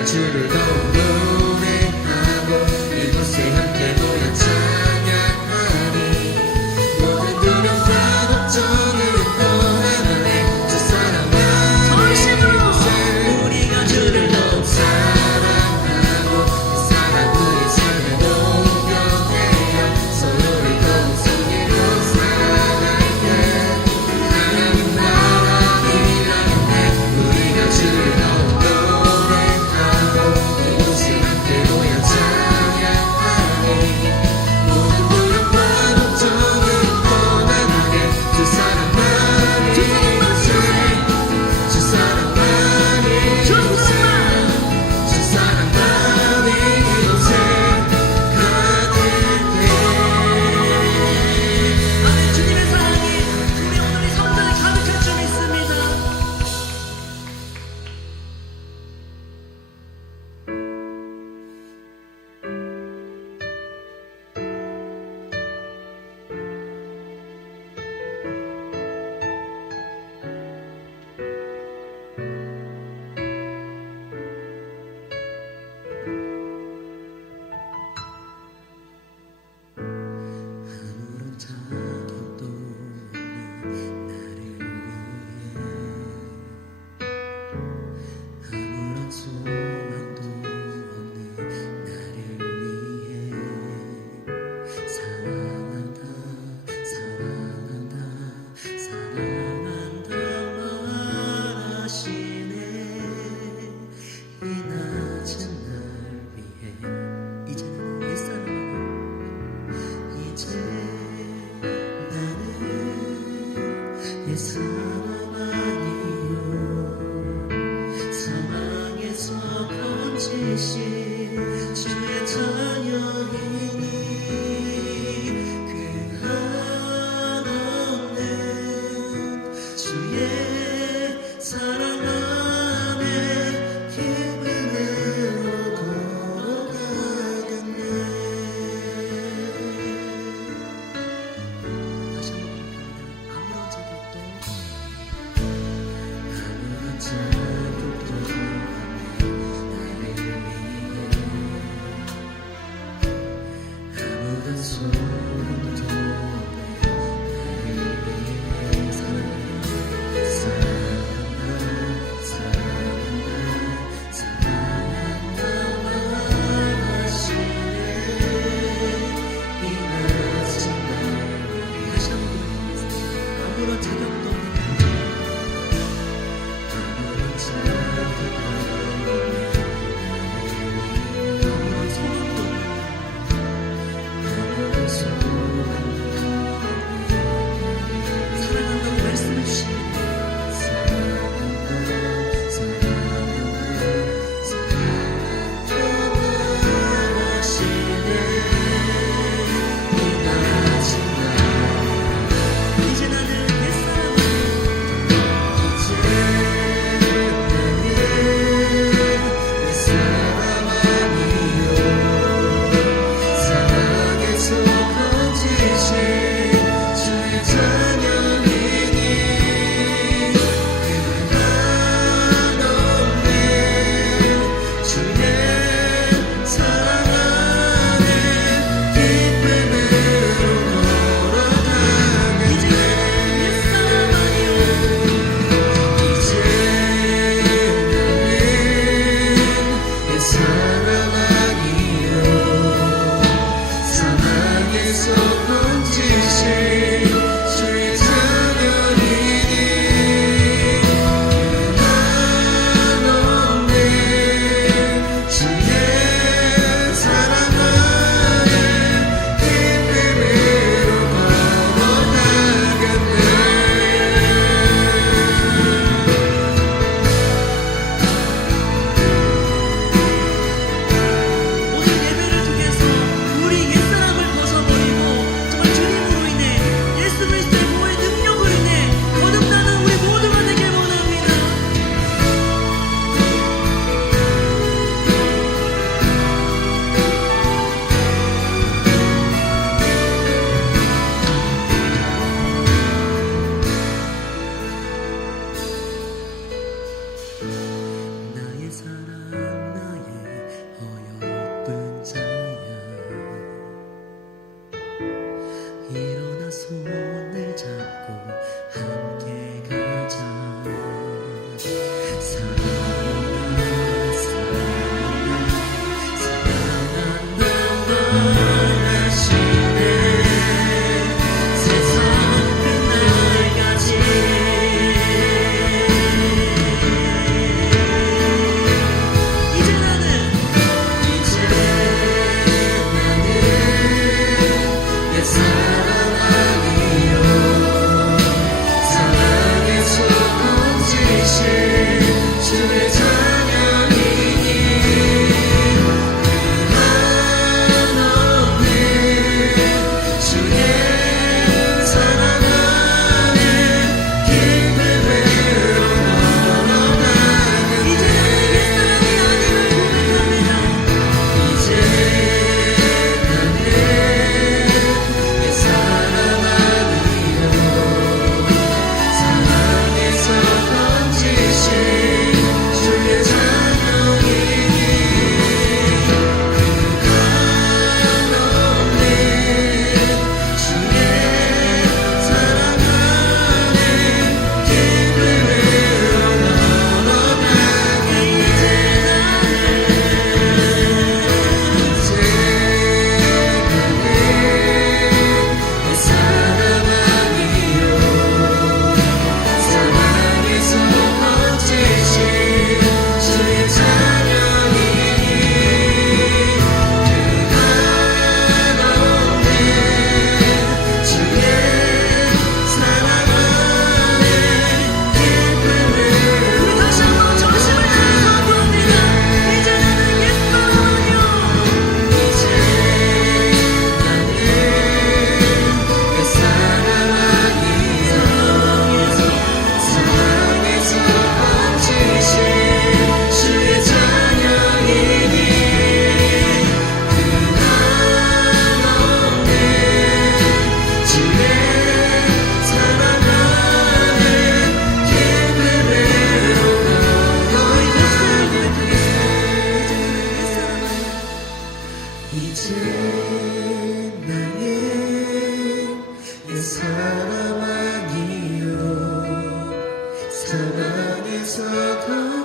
우리가 주를 더욱 노래하고 이곳에 함께 모여 찬양하니 모든 두려움과 걱정을 떠나보내 주 사랑하는 이곳에 우리가 주를 더욱 사랑하고 그 사랑 우리 삶에 녹여내어 서로를 더욱 섬기고 살아갈게 하나님 나라 일하겠네 우리가 주를 더욱 노래하고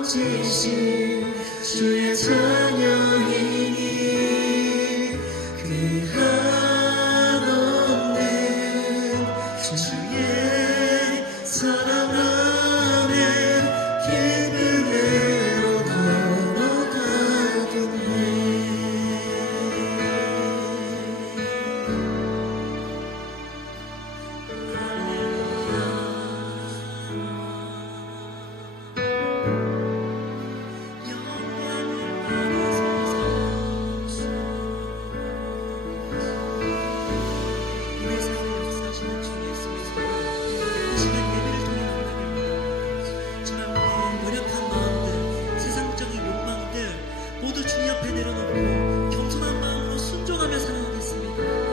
거짓이 주의 자녀이니 그 한없는 주의 사랑 안에 기쁨으로 걸어가던 해 모두 주님 앞에 내려놓고 겸손한 마음으로 순종하며 살아가겠습니다.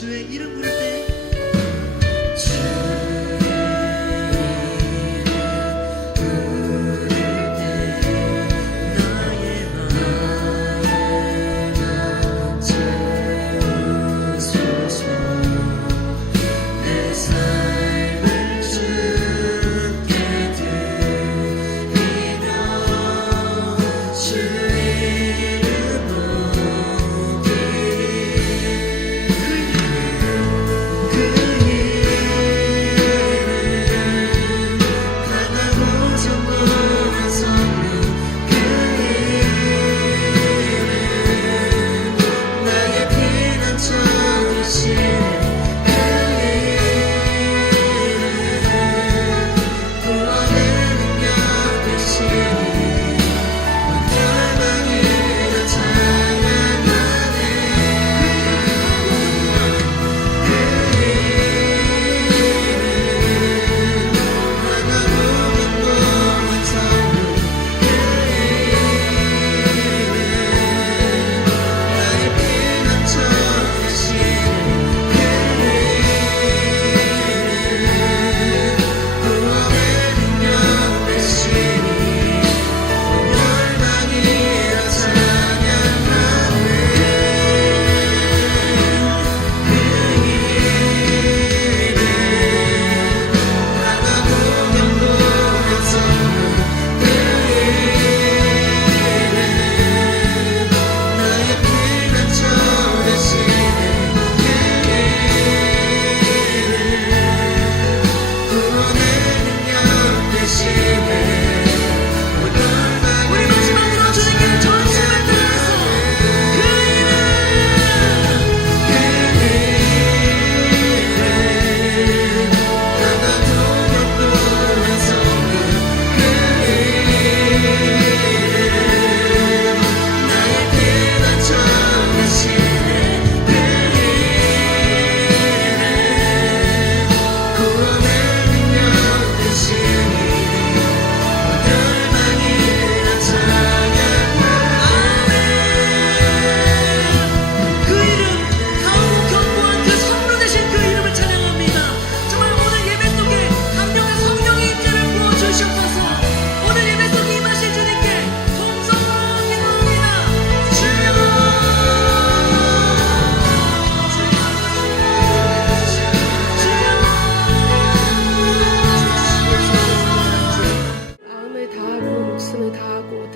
주의 이름 부를 때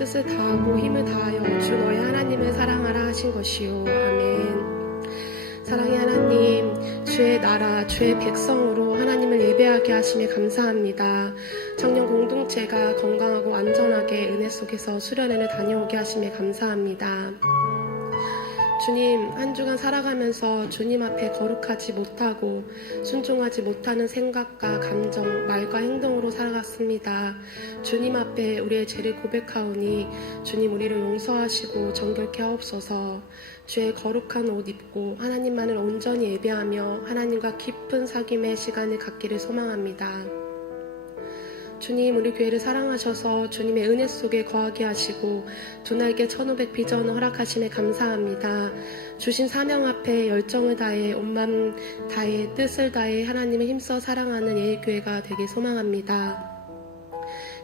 뜻을 다하고 힘을 다하여 주 너의 하나님을 사랑하라 하신 것이요. 아멘. 사랑의 하나님, 주의 나라, 주의 백성으로 하나님을 예배하게 하심에 감사합니다. 청년 공동체가 건강하고 안전하게 은혜 속에서 수련회를 다녀오게 하심에 감사합니다. 주님, 한 주간 살아가면서 주님 앞에 거룩하지 못하고 순종하지 못하는 생각과 감정, 말과 행동으로 살아갔습니다. 주님 앞에 우리의 죄를 고백하오니 주님 우리를 용서하시고 정결케 하옵소서. 주의 거룩한 옷 입고 하나님만을 온전히 예배하며 하나님과 깊은 사귐의 시간을 갖기를 소망합니다. 주님, 우리 교회를 사랑하셔서 주님의 은혜 속에 거하게 하시고 두 날개 1500 비전을 허락하심에 감사합니다. 주신 사명 앞에 열정을 다해 온 마음 다해 뜻을 다해 하나님을 힘써 사랑하는 예일교회가 되길 소망합니다.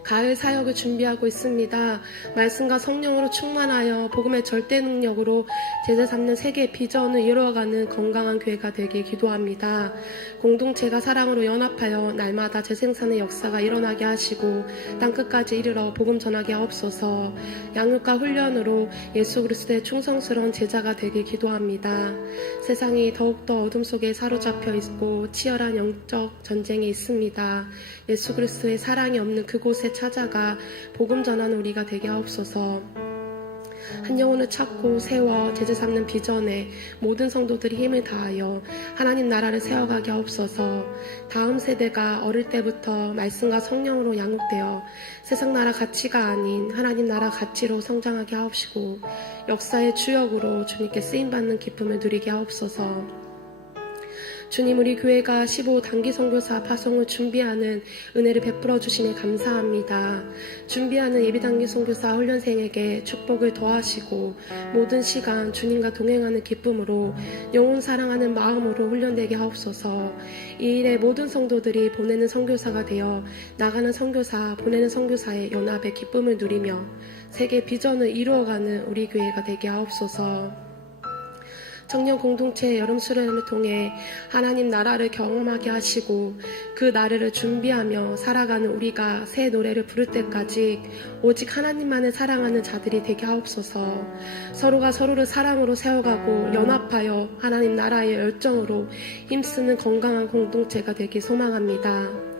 가을 사역을 준비하고 있습니다. 말씀과 성령으로 충만하여 복음의 절대 능력으로 제자 삼는 세계의 비전을 이루어가는 건강한 교회가 되길 기도합니다. 공동체가 사랑으로 연합하여 날마다 재생산의 역사가 일어나게 하시고 땅끝까지 이르러 복음 전하게 하옵소서. 양육과 훈련으로 예수 그리스도의 충성스러운 제자가 되길 기도합니다. 세상이 더욱더 어둠 속에 사로잡혀 있고 치열한 영적 전쟁이 있습니다. 예수 그리스도의 사랑이 없는 그곳에 찾아가 복음 전하는 우리가 되게 하옵소서. 한 영혼을 찾고 세워 제자 삼는 비전에 모든 성도들이 힘을 다하여 하나님 나라를 세워가게 하옵소서. 다음 세대가 어릴 때부터 말씀과 성령으로 양육되어 세상 나라 가치가 아닌 하나님 나라 가치로 성장하게 하옵시고 역사의 주역으로 주님께 쓰임받는 기쁨을 누리게 하옵소서. 주님, 우리 교회가 15 단기 선교사 파송을 준비하는 은혜를 베풀어 주시니 감사합니다. 준비하는 예비 단기 선교사 훈련생에게 축복을 더하시고 모든 시간 주님과 동행하는 기쁨으로 영혼 사랑하는 마음으로 훈련되게 하옵소서. 이 일에 모든 성도들이 보내는 선교사가 되어 나가는 선교사, 보내는 선교사의 연합의 기쁨을 누리며 세계 비전을 이루어가는 우리 교회가 되게 하옵소서. 청년 공동체 여름 수련을 통해 하나님 나라를 경험하게 하시고 그 나라를 준비하며 살아가는 우리가 새 노래를 부를 때까지 오직 하나님만을 사랑하는 자들이 되게 하옵소서. 서로가 서로를 사랑으로 세워가고 연합하여 하나님 나라의 열정으로 힘쓰는 건강한 공동체가 되길 소망합니다.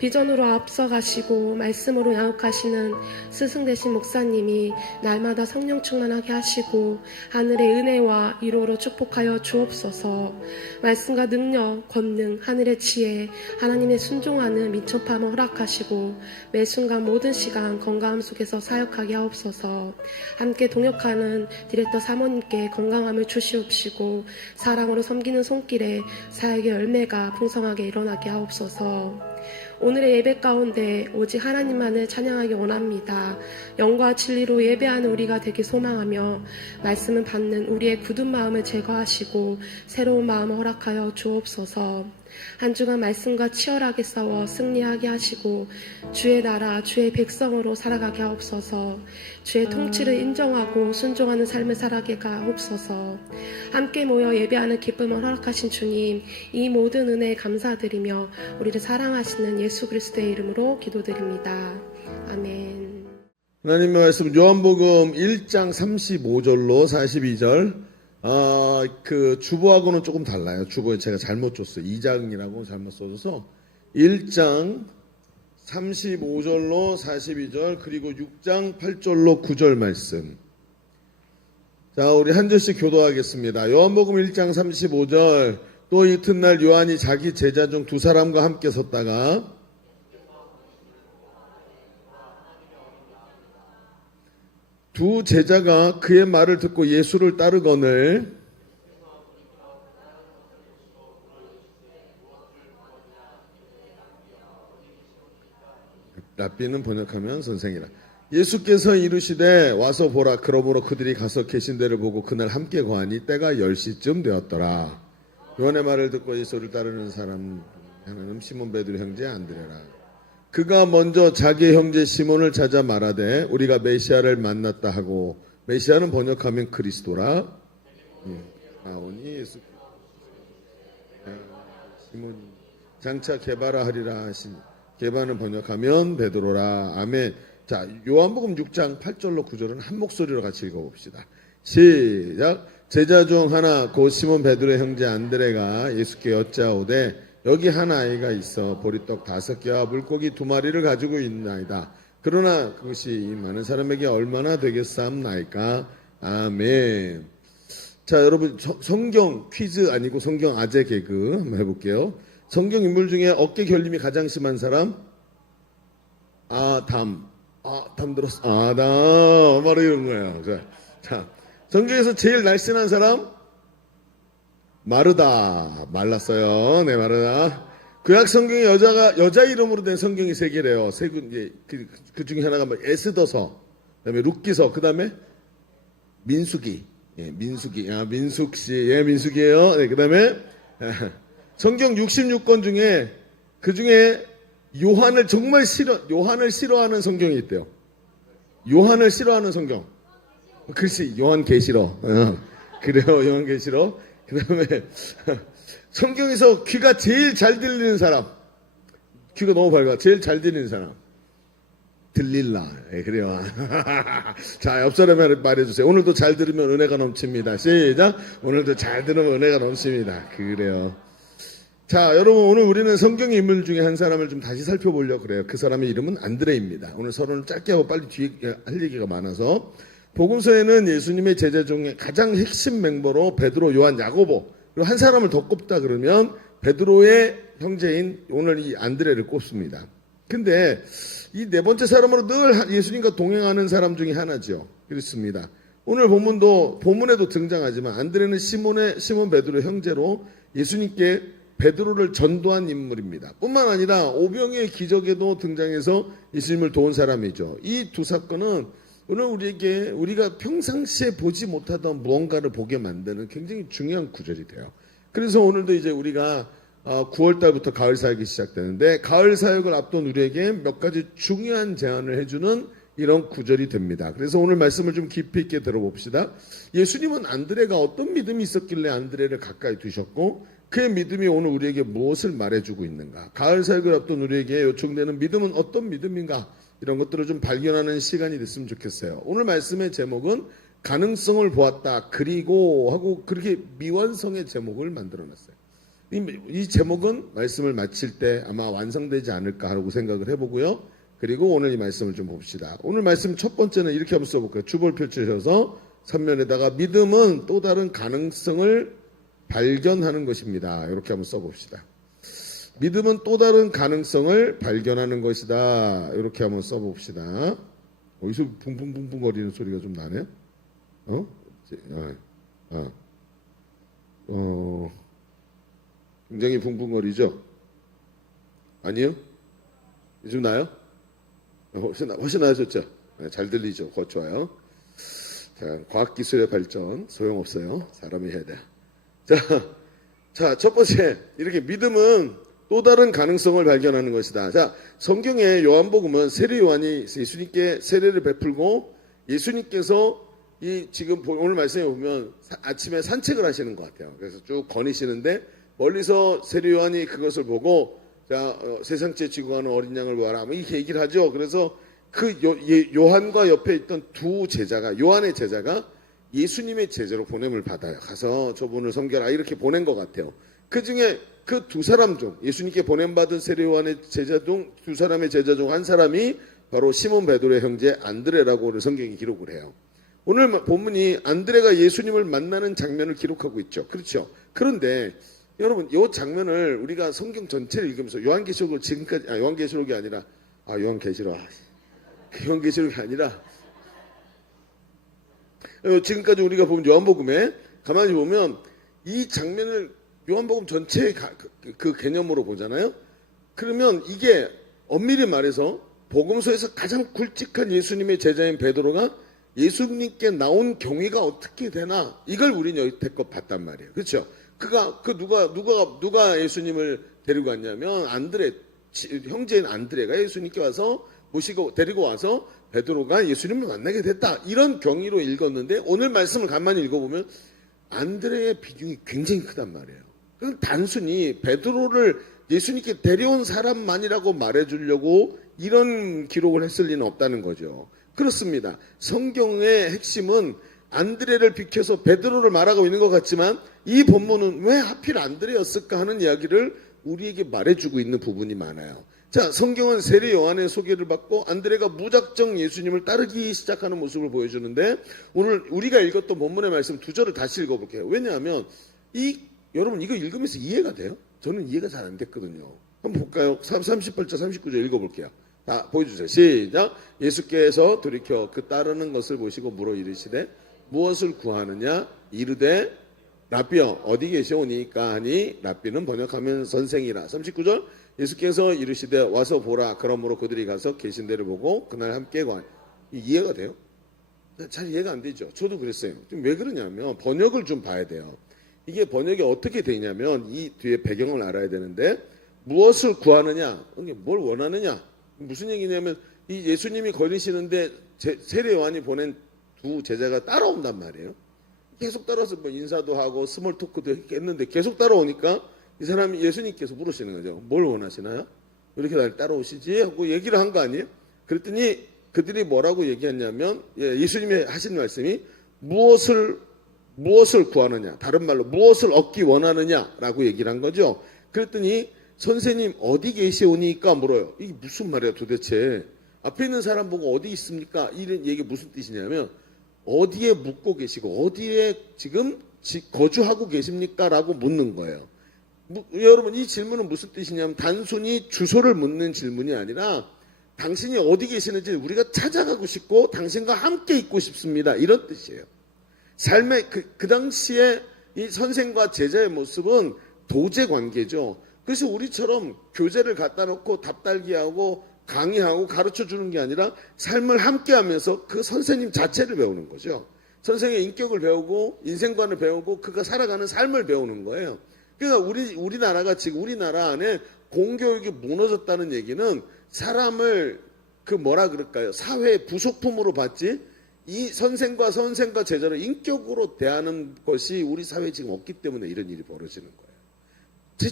비전으로 앞서가시고 말씀으로 양육하시는 스승 되신 목사님이 날마다 성령 충만하게 하시고 하늘의 은혜와 위로로 축복하여 주옵소서. 말씀과 능력, 권능, 하늘의 지혜, 하나님의 순종하는 민첩함을 허락하시고 매 순간 모든 시간 건강함 속에서 사역하게 하옵소서. 함께 동역하는 디렉터 사모님께 건강함을 주시옵시고 사랑으로 섬기는 손길에 사역의 열매가 풍성하게 일어나게 하옵소서. 오늘의 예배 가운데 오직 하나님만을 찬양하기 원합니다. 영과 진리로 예배하는 우리가 되길 소망하며 말씀을 받는 우리의 굳은 마음을 제거하시고 새로운 마음을 허락하여 주옵소서. 한 주간 말씀과 치열하게 싸워 승리하게 하시고 주의 나라, 주의 백성으로 살아가게 하옵소서. 주의 통치를 인정하고 순종하는 삶을 살아가게 하옵소서. 함께 모여 예배하는 기쁨을 허락하신 주님, 이 모든 은혜에 감사드리며 우리를 사랑하시는 예수 그리스도의 이름으로 기도드립니다. 아멘. 하나님의 말씀 요한복음 1장 35절로 42절. 그 주보하고는 조금 달라요. 주보에 제가 잘못 줬어요. 2장이라고 잘못 써줘서 1장 35절로 42절 그리고 6장 8절로 9절 말씀. 자, 우리 한 절씩 교도하겠습니다. 요한복음 1장 35절. 또 이튿날 요한이 자기 제자 중 두 사람과 함께 섰다가 두 제자가 그의 말을 듣고 예수를 따르거늘 랍비는 번역하면 선생이라. 예수께서 이르시되 와서 보라. 그러므로 그들이 가서 계신 데를 보고 그날 함께 거하니 때가 10시쯤 되었더라. 요한의 말을 듣고 예수를 따르는 사람 하나는 시몬 베드로 형제 안드레라. 그가 먼저 자기 형제 시몬을 찾아 말하되 우리가 메시아를 만났다 하고, 메시아는 번역하면 그리스도라. 아오니 예수 시몬 장차 게바라 하리라 하신, 게바는 번역하면 베드로라. 아멘. 자, 요한복음 6장 8절로 9절은 한 목소리로 같이 읽어봅시다. 시작. 제자 중 하나 곧 시몬 베드로의 형제 안드레가 예수께 여짜오되 여기 한 아이가 있어 보리떡 5개와 물고기 2마리를 가지고 있나이다. 그러나 그것이 많은 사람에게 얼마나 되겠사옵나이까. 아멘. 자, 여러분 성경 퀴즈 아니고 성경 아재 개그 한번 해볼게요. 성경 인물 중에 어깨 결림이 가장 심한 사람? 아담 들었어. 아담 바로 이런 거예요. 자, 성경에서 제일 날씬한 사람? 마르다. 말랐어요. 네, 마르다. 구약 성경에 여자 이름으로 된 성경이 3개래요. 그 중에 하나가 뭐 에스더서, 그다음에 룻기서, 그다음에 민수기. 예, 민수기. 민숙 씨. 예, 민숙이에요. 네, 그다음에 성경 66권 중에 그 중에 요한을 싫어하는 성경이 있대요. 요한을 싫어하는 성경. 글쎄, 요한계시록. 그래요, 요한계시록. 그 다음에 성경에서 귀가 제일 잘 들리는 사람. 귀가 너무 밝아. 제일 잘 들리는 사람. 들릴라. 예, 그래요. 자, 옆 사람이 말해주세요. 오늘도 잘 들으면 은혜가 넘칩니다. 시작. 오늘도 잘 들으면 은혜가 넘칩니다. 그래요. 자, 여러분, 오늘 우리는 성경의 인물 중에 한 사람을 좀 다시 살펴보려고 그래요. 그 사람의 이름은 안드레입니다. 오늘 서론을 짧게 하고 빨리 뒤에 할 얘기가 많아서. 복음서에는 예수님의 제자 중에 가장 핵심 멤버로 베드로, 요한, 야고보, 그리고 한 사람을 더 꼽다 그러면 베드로의 형제인 오늘 이 안드레를 꼽습니다. 근데 이 네 번째 사람으로 늘 예수님과 동행하는 사람 중에 하나죠. 그렇습니다. 오늘 본문에도 등장하지만 안드레는 시몬 베드로의 형제로 예수님께 베드로를 전도한 인물입니다. 뿐만 아니라 오병이의 기적에도 등장해서 예수님을 도운 사람이죠. 이 두 사건은 오늘 우리가 평상시에 보지 못하던 무언가를 보게 만드는 굉장히 중요한 구절이 돼요. 그래서 오늘도 이제 우리가 9월 달부터 가을 사역이 시작되는데 가을 사역을 앞둔 우리에게 몇 가지 중요한 제안을 해주는 이런 구절이 됩니다. 그래서 오늘 말씀을 좀 깊이 있게 들어봅시다. 예수님은 안드레가 어떤 믿음이 있었길래 안드레를 가까이 두셨고 그의 믿음이 오늘 우리에게 무엇을 말해주고 있는가? 가을 사역을 앞둔 우리에게 요청되는 믿음은 어떤 믿음인가? 이런 것들을 좀 발견하는 시간이 됐으면 좋겠어요. 오늘 말씀의 제목은 가능성을 보았다. 그리고 하고 그렇게 미완성의 제목을 만들어놨어요. 이 제목은 말씀을 마칠 때 아마 완성되지 않을까 하고 생각을 해보고요. 그리고 오늘 이 말씀을 좀 봅시다. 오늘 말씀 첫 번째는 이렇게 한번 써볼까요? 주보를 펼치셔서 선면에다가 믿음은 또 다른 가능성을 발견하는 것입니다. 이렇게 한번 써봅시다. 믿음은 또 다른 가능성을 발견하는 것이다. 이렇게 한번 써봅시다. 어디서 붕붕붕붕 거리는 소리가 좀 나네요? 굉장히 붕붕거리죠? 아니요? 좀 나요? 훨씬 나아졌죠? 네, 잘 들리죠? 좋아요. 자, 과학기술의 발전 소용없어요. 사람이 해야 돼. 자, 첫 번째 이렇게 믿음은 또 다른 가능성을 발견하는 것이다. 자, 성경의 요한복음은 세례 요한이 예수님께 세례를 베풀고 예수님께서 지금 오늘 말씀에 보면 아침에 산책을 하시는 것 같아요. 그래서 쭉 거니시는데 멀리서 세례 요한이 그것을 보고 자, 세상째 지고 가는 어린 양을 보아라. 이렇게 얘기를 하죠. 그래서 그 요한과 옆에 있던 두 제자가 요한의 제자가 예수님의 제자로 보냄을 받아요. 가서 저분을 섬겨라 이렇게 보낸 것 같아요. 그 중에 그 두 사람 중 예수님께 보냄받은 세례 요한의 제자 중 두 사람의 제자 중 한 사람이 바로 시몬 베드로의 형제 안드레라고 성경이 기록을 해요. 오늘 본문이 안드레가 예수님을 만나는 장면을 기록하고 있죠. 그렇죠. 그런데 여러분 이 장면을 우리가 성경 전체를 읽으면서 요한계시록을 지금까지 요한계시록이 아니라 요한계시록이 아니라 지금까지 우리가 본 요한복음에 가만히 보면 이 장면을 요한복음 전체의 그 개념으로 보잖아요. 그러면 이게 엄밀히 말해서 복음서에서 가장 굵직한 예수님의 제자인 베드로가 예수님께 나온 경위가 어떻게 되나 이걸 우리는 여태껏 봤단 말이에요. 그렇죠? 누가 예수님을 데리고 왔냐면 형제인 안드레가 예수님께 와서 데리고 와서 베드로가 예수님을 만나게 됐다. 이런 경위로 읽었는데 오늘 말씀을 가만히 읽어보면 안드레의 비중이 굉장히 크단 말이에요. 그럼 단순히 베드로를 예수님께 데려온 사람만이라고 말해주려고 이런 기록을 했을 리는 없다는 거죠. 그렇습니다. 성경의 핵심은 안드레를 비켜서 베드로를 말하고 있는 것 같지만 이 본문은 왜 하필 안드레였을까 하는 이야기를 우리에게 말해주고 있는 부분이 많아요. 자, 성경은 세례 요한의 소개를 받고 안드레가 무작정 예수님을 따르기 시작하는 모습을 보여주는데 오늘 우리가 읽었던 본문의 말씀 두 절을 다시 읽어볼게요. 왜냐하면 여러분 이거 읽으면서 이해가 돼요? 저는 이해가 잘 안 됐거든요. 한번 볼까요? 38절 39절 읽어볼게요. 자, 보여주세요. 시작. 예수께서 돌이켜 그 따르는 것을 보시고 물어 이르시되 무엇을 구하느냐 이르되 랍비여 어디 계시오니까 하니 랍비는 번역하면 선생이라. 39절 예수께서 이르시되 와서 보라. 그러므로 그들이 가서 계신 데를 보고 그날 함께 관. 이해가 돼요? 잘 이해가 안 되죠. 저도 그랬어요. 왜 그러냐면 번역을 좀 봐야 돼요. 이게 번역이 어떻게 되냐면 이 뒤에 배경을 알아야 되는데 무엇을 구하느냐, 이게 뭘 원하느냐, 무슨 얘기냐면 이 예수님이 걸으시는데 세례 요한이 보낸 두 제자가 따라온단 말이에요. 계속 따라서 뭐 인사도 하고 스몰 토크도 했는데 계속 따라오니까 이 사람이 예수님께서 물으시는 거죠. 뭘 원하시나요? 왜 이렇게 날 따라오시지? 하고 얘기를 한 거 아니에요? 그랬더니 그들이 뭐라고 얘기했냐면 예수님이 하신 말씀이 무엇을 구하느냐, 다른 말로 무엇을 얻기 원하느냐라고 얘기를 한 거죠. 그랬더니 선생님 어디 계시오니까 물어요. 이게 무슨 말이야 도대체? 앞에 있는 사람 보고 어디 있습니까? 이런 얘기 무슨 뜻이냐면 어디에 묵고 계시고 어디에 지금 거주하고 계십니까? 라고 묻는 거예요. 여러분 이 질문은 무슨 뜻이냐면 단순히 주소를 묻는 질문이 아니라 당신이 어디 계시는지 우리가 찾아가고 싶고 당신과 함께 있고 싶습니다. 이런 뜻이에요. 삶의 그 당시에 이 선생과 제자의 모습은 도제 관계죠. 그래서 우리처럼 교재를 갖다 놓고 답달기하고 강의하고 가르쳐 주는 게 아니라 삶을 함께 하면서 그 선생님 자체를 배우는 거죠. 선생의 인격을 배우고 인생관을 배우고 그가 살아가는 삶을 배우는 거예요. 그러니까 우리나라가 지금 우리나라 안에 공교육이 무너졌다는 얘기는 사람을 사회의 부속품으로 봤지 이 선생과 제자를 인격으로 대하는 것이 우리 사회에 지금 없기 때문에 이런 일이 벌어지는 거예요.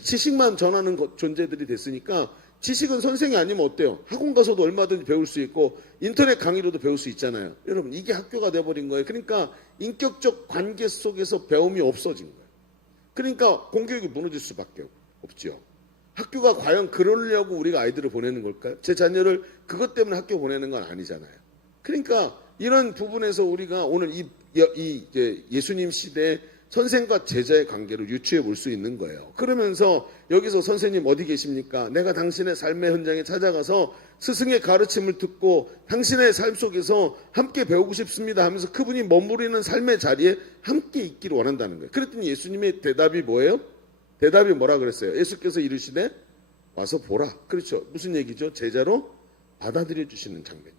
지식만 전하는 존재들이 됐으니까 지식은 선생이 아니면 어때요? 학원 가서도 얼마든지 배울 수 있고 인터넷 강의로도 배울 수 있잖아요. 여러분 이게 학교가 돼버린 거예요. 그러니까 인격적 관계 속에서 배움이 없어진 거예요. 그러니까 공교육이 무너질 수밖에 없죠. 학교가 과연 그러려고 우리가 아이들을 보내는 걸까요? 제 자녀를 그것 때문에 학교 보내는 건 아니잖아요. 그러니까 이런 부분에서 우리가 오늘 예수님 시대에 선생과 제자의 관계를 유추해 볼 수 있는 거예요. 그러면서 여기서 선생님 어디 계십니까? 내가 당신의 삶의 현장에 찾아가서 스승의 가르침을 듣고 당신의 삶 속에서 함께 배우고 싶습니다 하면서 그분이 머무르는 삶의 자리에 함께 있기를 원한다는 거예요. 그랬더니 예수님의 대답이 뭐예요? 대답이 뭐라 그랬어요? 예수께서 이르시되 와서 보라. 그렇죠. 무슨 얘기죠? 제자로 받아들여 주시는 장면이에요.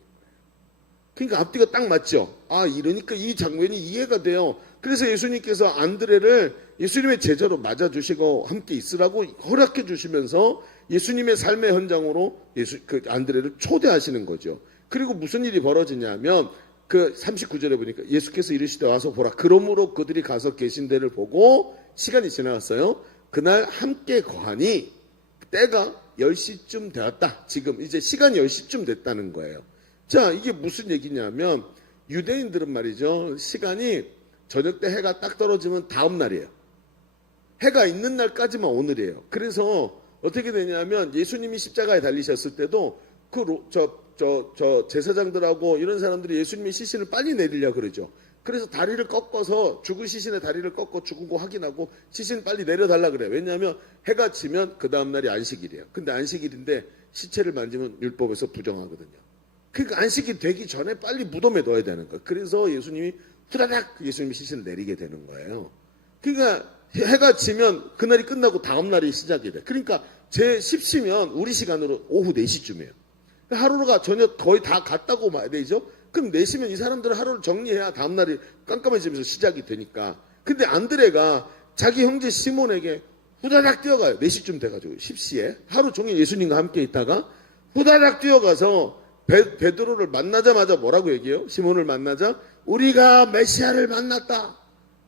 그러니까 앞뒤가 딱 맞죠. 이러니까 이 장면이 이해가 돼요. 그래서 예수님께서 안드레를 예수님의 제자로 맞아주시고 함께 있으라고 허락해 주시면서 예수님의 삶의 현장으로 안드레를 초대하시는 거죠. 그리고 무슨 일이 벌어지냐면 그 39절에 보니까 예수께서 이르시되 와서 보라. 그러므로 그들이 가서 계신 데를 보고 시간이 지나갔어요. 그날 함께 거하니 때가 10시쯤 되었다. 지금 이제 시간이 10시쯤 됐다는 거예요. 자, 이게 무슨 얘기냐면 유대인들은 말이죠. 시간이 저녁 때 해가 딱 떨어지면 다음 날이에요. 해가 있는 날까지만 오늘이에요. 그래서 어떻게 되냐면 예수님이 십자가에 달리셨을 때도 제사장들하고 이런 사람들이 예수님의 시신을 빨리 내리려고 그러죠. 그래서 다리를 꺾어서 죽은 시신의 다리를 꺾어 죽은 거 확인하고 시신 빨리 내려달라 그래요. 왜냐하면 해가 지면 그 다음 날이 안식일이에요. 근데 안식일인데 시체를 만지면 율법에서 부정하거든요. 그러니까 안식일 되기 전에 빨리 무덤에 넣어야 되는 거예요. 그래서 예수님이 후다닥 예수님이 시신을 내리게 되는 거예요. 그러니까 해가 지면 그날이 끝나고 다음 날이 시작이 돼. 그러니까 제 10시면 우리 시간으로 오후 4시쯤이에요. 하루가 저녁 거의 다 갔다고 봐야 되죠. 그럼 4시면 이 사람들은 하루를 정리해야 다음 날이 깜깜해지면서 시작이 되니까. 근데 안드레가 자기 형제 시몬에게 후다닥 뛰어가요. 4시쯤 돼가지고 10시에 하루 종일 예수님과 함께 있다가 후다닥 뛰어가서 베드로를 만나자마자 뭐라고 얘기해요? 시몬을 만나자 우리가 메시아를 만났다.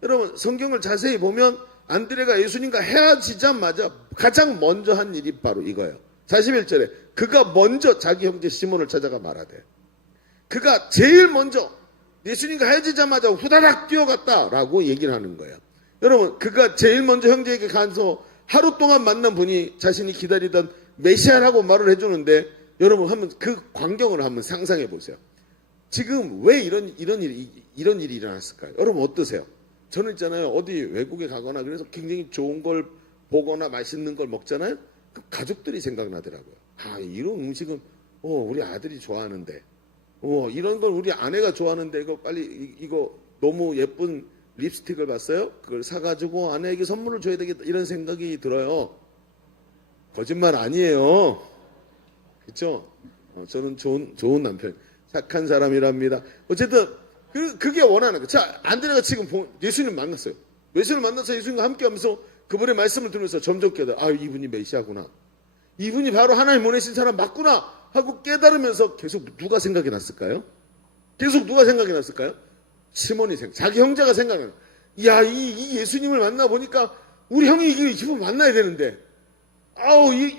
여러분 성경을 자세히 보면 안드레가 예수님과 헤어지자마자 가장 먼저 한 일이 바로 이거예요. 41절에 그가 먼저 자기 형제 시몬을 찾아가 말하되 그가 제일 먼저 예수님과 헤어지자마자 후다닥 뛰어갔다라고 얘기를 하는 거예요. 여러분 그가 제일 먼저 형제에게 가서 하루 동안 만난 분이 자신이 기다리던 메시아라고 말을 해주는데 여러분 한번 그 광경을 한번 상상해 보세요. 지금 왜 이런 일이 일어났을까요? 여러분 어떠세요? 저는 있잖아요. 어디 외국에 가거나 그래서 굉장히 좋은 걸 보거나 맛있는 걸 먹잖아요. 그 가족들이 생각나더라고요. 아, 이런 음식은 우리 아들이 좋아하는데, 이런 걸 우리 아내가 좋아하는데 이거 빨리 이거 너무 예쁜 립스틱을 봤어요. 그걸 사가지고 아내에게 선물을 줘야 되겠다 이런 생각이 들어요. 거짓말 아니에요. 그렇죠? 저는 좋은 남편, 착한 사람이랍니다. 어쨌든 그게 원하는 거예요. 자, 안드레가 지금 예수님 만났어요. 예수님 만나서 예수님과 함께하면서 그분의 말씀을 들으면서 점점 깨달아. 아, 이분이 메시아구나. 이분이 바로 하나님 보내신 사람 맞구나 하고 깨달으면서 계속 누가 생각이 났을까요? 시몬이 자기 형제가 생각나. 야, 이 예수님을 만나 보니까 우리 형이 이분 만나야 되는데.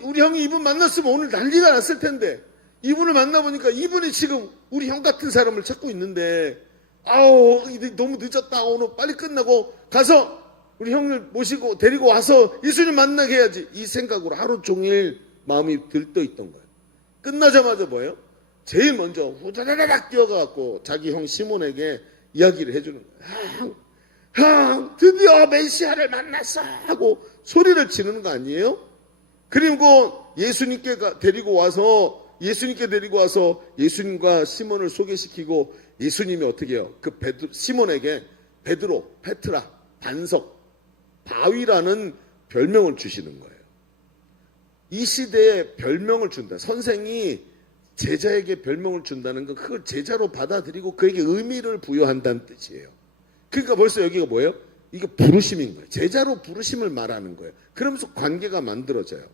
우리 형이 이분 만났으면 오늘 난리가 났을 텐데. 이분을 만나보니까 이분이 지금 우리 형 같은 사람을 찾고 있는데, 너무 늦었다. 오늘 빨리 끝나고 가서 우리 형을 모시고 데리고 와서 예수님 만나게 해야지. 이 생각으로 하루 종일 마음이 들떠 있던 거예요. 끝나자마자 뭐예요? 제일 먼저 후다다닥 뛰어가갖고 자기 형 시몬에게 이야기를 해주는 거예요. 형, 드디어 메시아를 만났어! 하고 소리를 지르는 거 아니에요? 그리고 예수님께 데리고 와서 예수님과 시몬을 소개시키고 예수님이 어떻게 해요? 그 시몬에게 베드로, 페트라, 반석, 바위라는 별명을 주시는 거예요. 이 시대에 별명을 준다. 선생이 제자에게 별명을 준다는 건 그걸 제자로 받아들이고 그에게 의미를 부여한다는 뜻이에요. 그러니까 벌써 여기가 뭐예요? 이게 부르심인 거예요. 제자로 부르심을 말하는 거예요. 그러면서 관계가 만들어져요.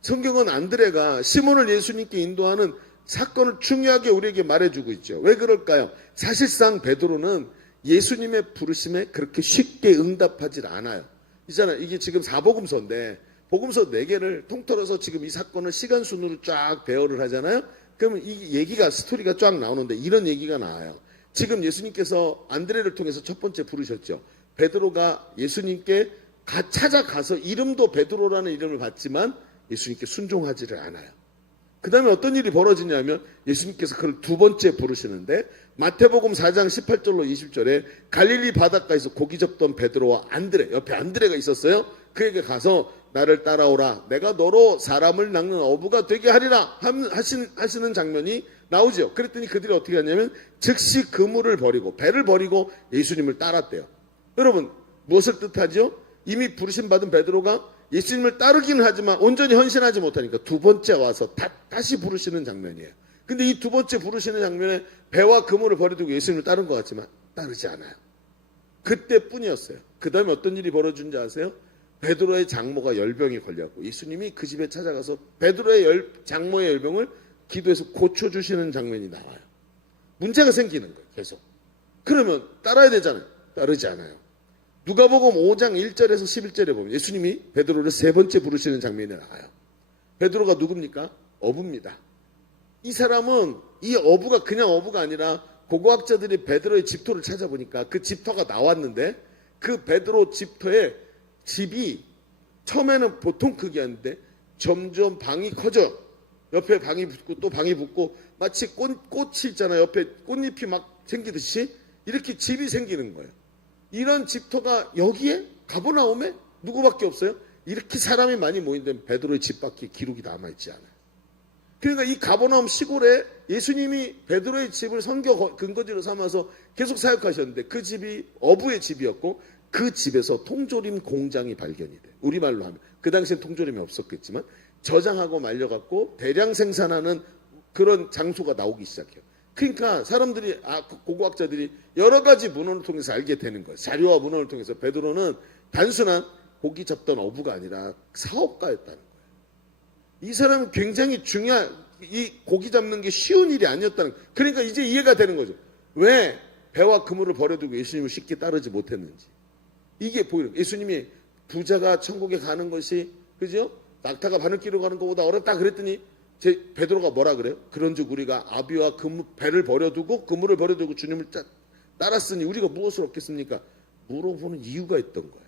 성경은 안드레가 시몬을 예수님께 인도하는 사건을 중요하게 우리에게 말해주고 있죠. 왜 그럴까요? 사실상 베드로는 예수님의 부르심에 그렇게 쉽게 응답하지 않아요. 이게 지금 사복음서인데 복음서 4개를 통틀어서 지금 이 사건을 시간 순으로 쫙 배열을 하잖아요. 그러면 이 얘기가 스토리가 쫙 나오는데 이런 얘기가 나와요. 지금 예수님께서 안드레를 통해서 첫 번째 부르셨죠. 베드로가 예수님께 찾아가서 이름도 베드로라는 이름을 받지만 예수님께 순종하지를 않아요. 그 다음에 어떤 일이 벌어지냐면 예수님께서 그를 두 번째 부르시는데 마태복음 4장 18절로 20절에 갈릴리 바닷가에서 고기 잡던 베드로와 안드레, 옆에 안드레가 있었어요. 그에게 가서 나를 따라오라. 내가 너로 사람을 낚는 어부가 되게 하리라 하시는 장면이 나오죠. 그랬더니 그들이 어떻게 하냐면 즉시 그물을 버리고 배를 버리고 예수님을 따랐대요. 여러분 무엇을 뜻하죠? 이미 부르심 받은 베드로가 예수님을 따르기는 하지만 온전히 헌신하지 못하니까 두 번째 와서 다시 부르시는 장면이에요. 근데 이 두 번째 부르시는 장면에 배와 그물을 버려두고 예수님을 따른 것 같지만 따르지 않아요. 그때뿐이었어요. 그 다음에 어떤 일이 벌어진지 아세요? 베드로의 장모가 열병이 걸렸고 예수님이 그 집에 찾아가서 베드로의 장모의 열병을 기도해서 고쳐주시는 장면이 나와요. 문제가 생기는 거예요. 계속. 그러면 따라야 되잖아요. 따르지 않아요. 누가복음 5장 1절에서 11절에 보면 예수님이 베드로를 세 번째 부르시는 장면이 나와요. 베드로가 누굽니까? 어부입니다. 이 사람은 이 어부가 그냥 어부가 아니라 고고학자들이 베드로의 집터를 찾아보니까 그 집터가 나왔는데 그 베드로 집터에 집이 처음에는 보통 크기였는데 점점 방이 커져. 옆에 방이 붙고 또 방이 붙고 마치 꽃이 있잖아요. 옆에 꽃잎이 막 생기듯이 이렇게 집이 생기는 거예요. 이런 집터가 여기에 가버나움에 누구밖에 없어요? 이렇게 사람이 많이 모인데 베드로의 집밖에 기록이 남아있지 않아요. 그러니까 이 가버나움 시골에 예수님이 베드로의 집을 선교 근거지로 삼아서 계속 사역하셨는데 그 집이 어부의 집이었고 그 집에서 통조림 공장이 발견이 돼요. 우리말로 하면. 그 당시엔 통조림이 없었겠지만 저장하고 말려갖고 대량 생산하는 그런 장소가 나오기 시작해요. 그러니까 사람들이 고고학자들이 여러 가지 문헌을 통해서 알게 되는 거예요. 자료와 문헌을 통해서 베드로는 단순한 고기 잡던 어부가 아니라 사업가였다는 거예요. 이 사람은 굉장히 중요한 이 고기 잡는 게 쉬운 일이 아니었다는 거예요. 그러니까 이제 이해가 되는 거죠. 왜 배와 그물을 버려두고 예수님을 쉽게 따르지 못했는지. 이게 보이는 예수님이 부자가 천국에 가는 것이 그죠? 낙타가 바늘길로 가는 것보다 어렵다 그랬더니 베드로가 뭐라 그래요? 그런즉 우리가 아비와 배를 버려두고 그물을 버려두고 주님을 따랐으니 우리가 무엇을 얻겠습니까? 물어보는 이유가 있던 거예요.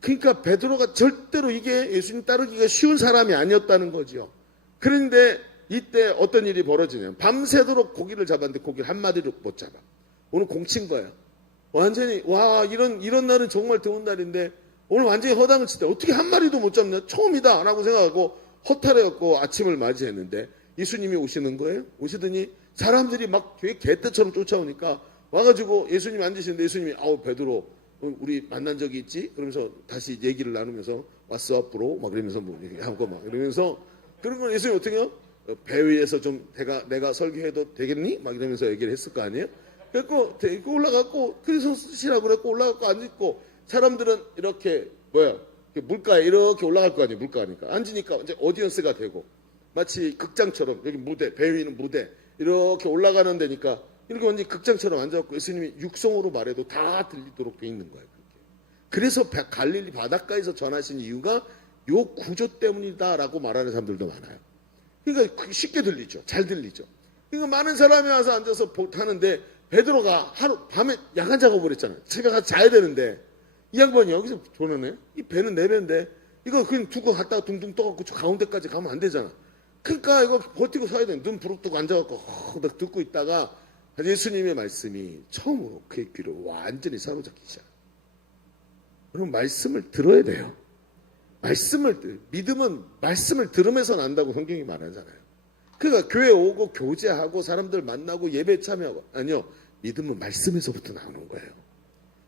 그러니까 베드로가 절대로 이게 예수님 따르기가 쉬운 사람이 아니었다는 거죠. 그런데 이때 어떤 일이 벌어지냐면 밤새도록 고기를 잡았는데 고기를 한 마리도 못 잡아. 오늘 공친 거야. 완전히 와 이런 날은 정말 더운 날인데 오늘 완전히 허당을 치다. 어떻게 한 마리도 못 잡냐? 처음이다 라고 생각하고 허탈해갖고 아침을 맞이했는데 예수님이 오시는 거예요. 오시더니 사람들이 막 개떼처럼 쫓아오니까 와가지고 예수님이 앉으시는데 예수님이 아우 베드로 우리 만난 적이 있지? 그러면서 다시 얘기를 나누면서 왔어 앞으로 막 그러면서 뭐 얘기하고 막 이러면서 그런 걸 예수님이 어떻게 해요? 배 위에서 좀 내가 설교해도 되겠니? 막 이러면서 얘기를 했을 거 아니에요? 그래갖고 올라갔고 그래서 쓰시라고 그랬고 올라갔고 앉고 사람들은 이렇게 물가에 이렇게 올라갈 거 아니에요? 물가니까 앉으니까 이제 오디언스가 되고 마치 극장처럼 여기 무대 배 위는 무대 이렇게 올라가는 데니까 이렇게 완전히 극장처럼 앉아갖고 예수님이 육성으로 말해도 다 들리도록 돼 있는 거예요. 그래서 갈릴리 바닷가에서 전하신 이유가 요 구조 때문이다라고 말하는 사람들도 많아요. 그러니까 쉽게 들리죠. 잘 들리죠. 그러니까 많은 사람이 와서 앉아서 하는데 베드로가 밤에 야간 작업을 했잖아요. 집에 가서 자야 되는데 이 양반이 여기서 전하네. 이 배는 내 배인데 이거 그냥 두고 갔다가 둥둥 떠갖고 저 가운데까지 가면 안 되잖아. 그러니까 이거 버티고 서야 돼. 눈 부릅뜨고 앉아갖고 듣고 있다가 예수님의 말씀이 처음으로 그의 귀를 완전히 사로잡기 시작. 여러분 말씀을 들어야 돼요. 믿음은 말씀을 들으면서 난다고 성경이 말하잖아요. 그러니까 교회 오고 교제하고 사람들 만나고 예배 참여하고 아니요. 믿음은 말씀에서부터 나오는 거예요.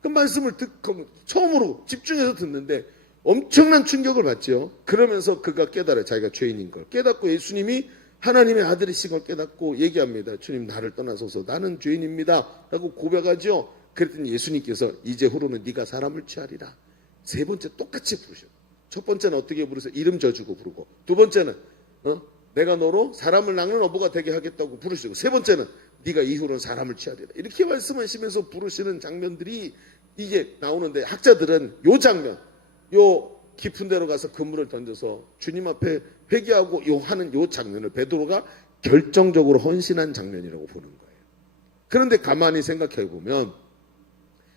그 말씀을 듣고 처음으로 집중해서 듣는데 엄청난 충격을 받죠. 그러면서 그가 깨달아요. 자기가 죄인인 걸 깨닫고 예수님이 하나님의 아들이신 걸 깨닫고 얘기합니다. 주님 나를 떠나소서 나는 죄인입니다 라고 고백하죠. 그랬더니 예수님께서 이제후로는 네가 사람을 취하리라. 세 번째 똑같이 부르셔. 첫 번째는 어떻게 부르세요? 이름 져주고 부르고 두 번째는 내가 너로 사람을 낚는 어부가 되게 하겠다고 부르시고 세 번째는 네가 이후로는 사람을 취하리라. 이렇게 말씀하시면서 부르시는 장면들이 이게 나오는데 학자들은 요 장면 요 깊은 데로 가서 그물을 던져서 주님 앞에 회개하고 하는 요 장면을 베드로가 결정적으로 헌신한 장면이라고 보는 거예요. 그런데 가만히 생각해 보면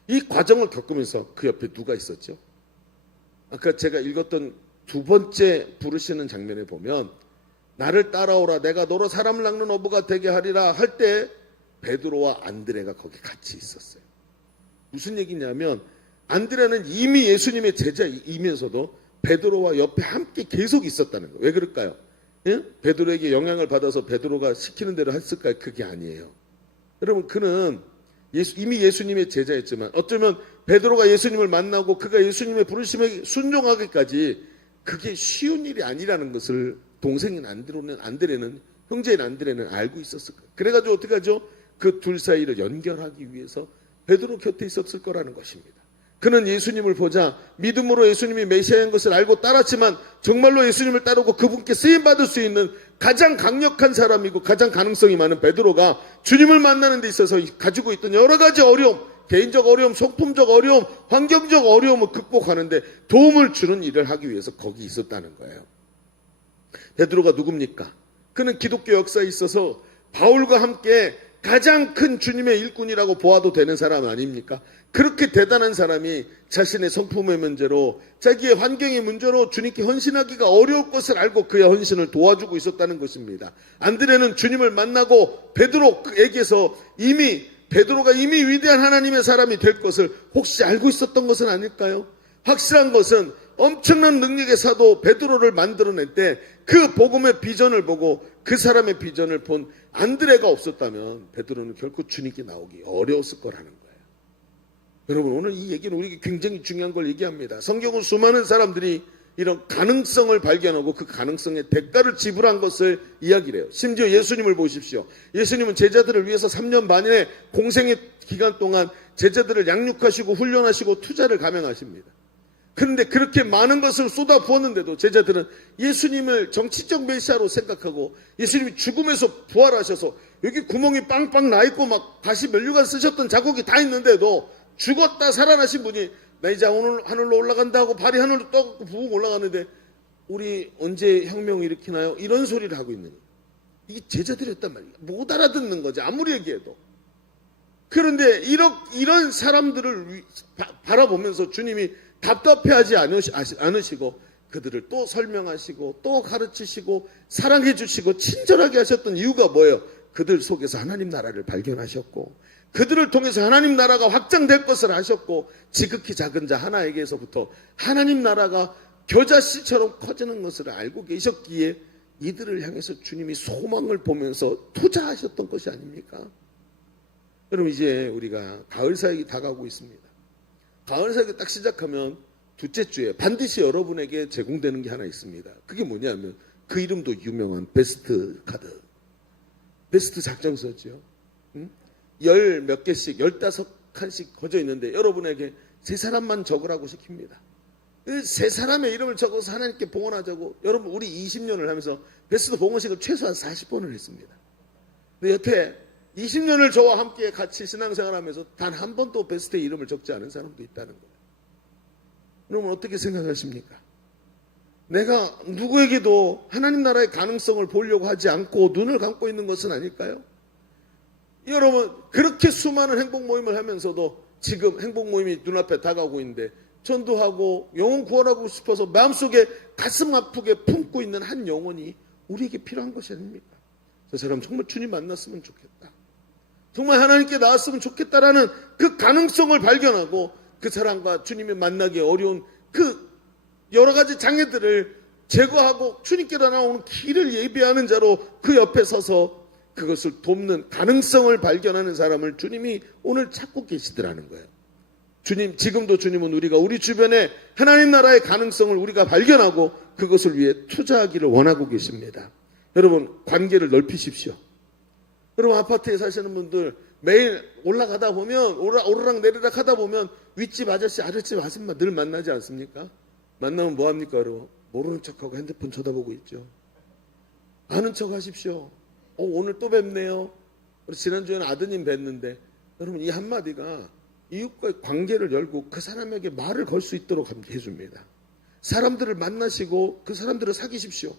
이 과정을 겪으면서 그 옆에 누가 있었죠? 아까 제가 읽었던 두 번째 부르시는 장면에 보면 나를 따라오라 내가 너로 사람을 낚는 어부가 되게 하리라 할 때 베드로와 안드레가 거기 같이 있었어요. 무슨 얘기냐면 안드레는 이미 예수님의 제자이면서도 베드로와 옆에 함께 계속 있었다는 거예요. 왜 그럴까요? 예? 베드로에게 영향을 받아서 베드로가 시키는 대로 했을까요? 그게 아니에요. 여러분 그는 이미 예수님의 제자였지만 어쩌면 베드로가 예수님을 만나고 그가 예수님의 부르심에 순종하기까지 그게 쉬운 일이 아니라는 것을 동생인 안드레는 형제인 안드레는 알고 있었을 거예요. 그래가지고 어떻게 하죠? 그 둘 사이를 연결하기 위해서 베드로 곁에 있었을 거라는 것입니다. 그는 예수님을 보자 믿음으로 예수님이 메시아인 것을 알고 따랐지만 정말로 예수님을 따르고 그분께 쓰임받을 수 있는 가장 강력한 사람이고 가장 가능성이 많은 베드로가 주님을 만나는 데 있어서 가지고 있던 여러 가지 어려움, 개인적 어려움, 성품적 어려움, 환경적 어려움을 극복하는데 도움을 주는 일을 하기 위해서 거기 있었다는 거예요. 베드로가 누굽니까? 그는 기독교 역사에 있어서 바울과 함께 가장 큰 주님의 일꾼이라고 보아도 되는 사람 아닙니까? 그렇게 대단한 사람이 자신의 성품의 문제로 자기의 환경의 문제로 주님께 헌신하기가 어려울 것을 알고 그의 헌신을 도와주고 있었다는 것입니다. 안드레는 주님을 만나고 베드로에게서 베드로가 이미 위대한 하나님의 사람이 될 것을 혹시 알고 있었던 것은 아닐까요? 확실한 것은 엄청난 능력의 사도 베드로를 만들어낼 때 그 복음의 비전을 보고 그 사람의 비전을 본 안드레가 없었다면 베드로는 결코 주님께 나오기 어려웠을 거라는 거예요. 여러분 오늘 이 얘기는 우리에게 굉장히 중요한 걸 얘기합니다. 성경은 수많은 사람들이 이런 가능성을 발견하고 그 가능성의 대가를 지불한 것을 이야기를 해요. 심지어 예수님을 보십시오. 예수님은 제자들을 위해서 3년 반의 공생의 기간 동안 제자들을 양육하시고 훈련하시고 투자를 감행하십니다. 그런데 그렇게 많은 것을 쏟아 부었는데도 제자들은 예수님을 정치적 메시아로 생각하고 예수님이 죽음에서 부활하셔서 여기 구멍이 빵빵 나 있고 막 다시 면류관 쓰셨던 자국이 다 있는데도 죽었다 살아나신 분이 나 이제 오늘 하늘로 올라간다 하고 발이 하늘로 떠갖고 부붕 올라가는데 우리 언제 혁명 일으키나요? 이런 소리를 하고 있는 거예요. 이게 제자들이었단 말이에요. 못 알아듣는 거지 아무리 얘기해도. 그런데 이런 사람들을 바라보면서 주님이 답답해하지 않으시고 그들을 또 설명하시고 또 가르치시고 사랑해 주시고 친절하게 하셨던 이유가 뭐예요? 그들 속에서 하나님 나라를 발견하셨고 그들을 통해서 하나님 나라가 확장될 것을 아셨고 지극히 작은 자 하나에게서부터 하나님 나라가 겨자씨처럼 커지는 것을 알고 계셨기에 이들을 향해서 주님이 소망을 보면서 투자하셨던 것이 아닙니까? 여러분 이제 우리가 가을 사역이 다가오고 있습니다. 가을 사역이 딱 시작하면 둘째 주에 반드시 여러분에게 제공되는 게 하나 있습니다. 그게 뭐냐면 그 이름도 유명한 베스트 카드, 베스트 작전서죠. 열 몇 개씩 15칸씩 거져 있는데 여러분에게 세 사람만 적으라고 시킵니다. 세 사람의 이름을 적어서 하나님께 봉헌하자고. 여러분 우리 20년을 하면서 베스트 봉헌식을 최소한 40번을 했습니다. 근데 여태 20년을 저와 함께 같이 신앙생활하면서 단 한 번도 베스트의 이름을 적지 않은 사람도 있다는 거예요. 여러분 어떻게 생각하십니까? 내가 누구에게도 하나님 나라의 가능성을 보려고 하지 않고 눈을 감고 있는 것은 아닐까요? 여러분 그렇게 수많은 행복 모임을 하면서도 지금 행복 모임이 눈앞에 다가오고 있는데 전도하고 영혼 구원하고 싶어서 마음속에 가슴 아프게 품고 있는 한 영혼이 우리에게 필요한 것이 아닙니까? 저 사람 정말 주님 만났으면 좋겠다. 정말 하나님께 나왔으면 좋겠다라는 그 가능성을 발견하고 그 사람과 주님이 만나기 어려운 그 여러 가지 장애들을 제거하고 주님께로 나오는 길을 예비하는 자로 그 옆에 서서 그것을 돕는 가능성을 발견하는 사람을 주님이 오늘 찾고 계시더라는 거예요. 주님, 지금도 주님은 우리가 우리 주변에 하나님 나라의 가능성을 우리가 발견하고 그것을 위해 투자하기를 원하고 계십니다. 여러분, 관계를 넓히십시오. 여러분, 아파트에 사시는 분들 매일 올라가다 보면 오르락 내리락 하다 보면 윗집 아저씨, 아랫집 아줌마 늘 만나지 않습니까? 만나면 뭐합니까, 여러분? 모르는 척하고 핸드폰 쳐다보고 있죠. 아는 척 하십시오. 오늘 또 뵙네요. 지난주에는 아드님 뵀는데 여러분 이 한마디가 이웃과의 관계를 열고 그 사람에게 말을 걸 수 있도록 해줍니다. 사람들을 만나시고 그 사람들을 사귀십시오.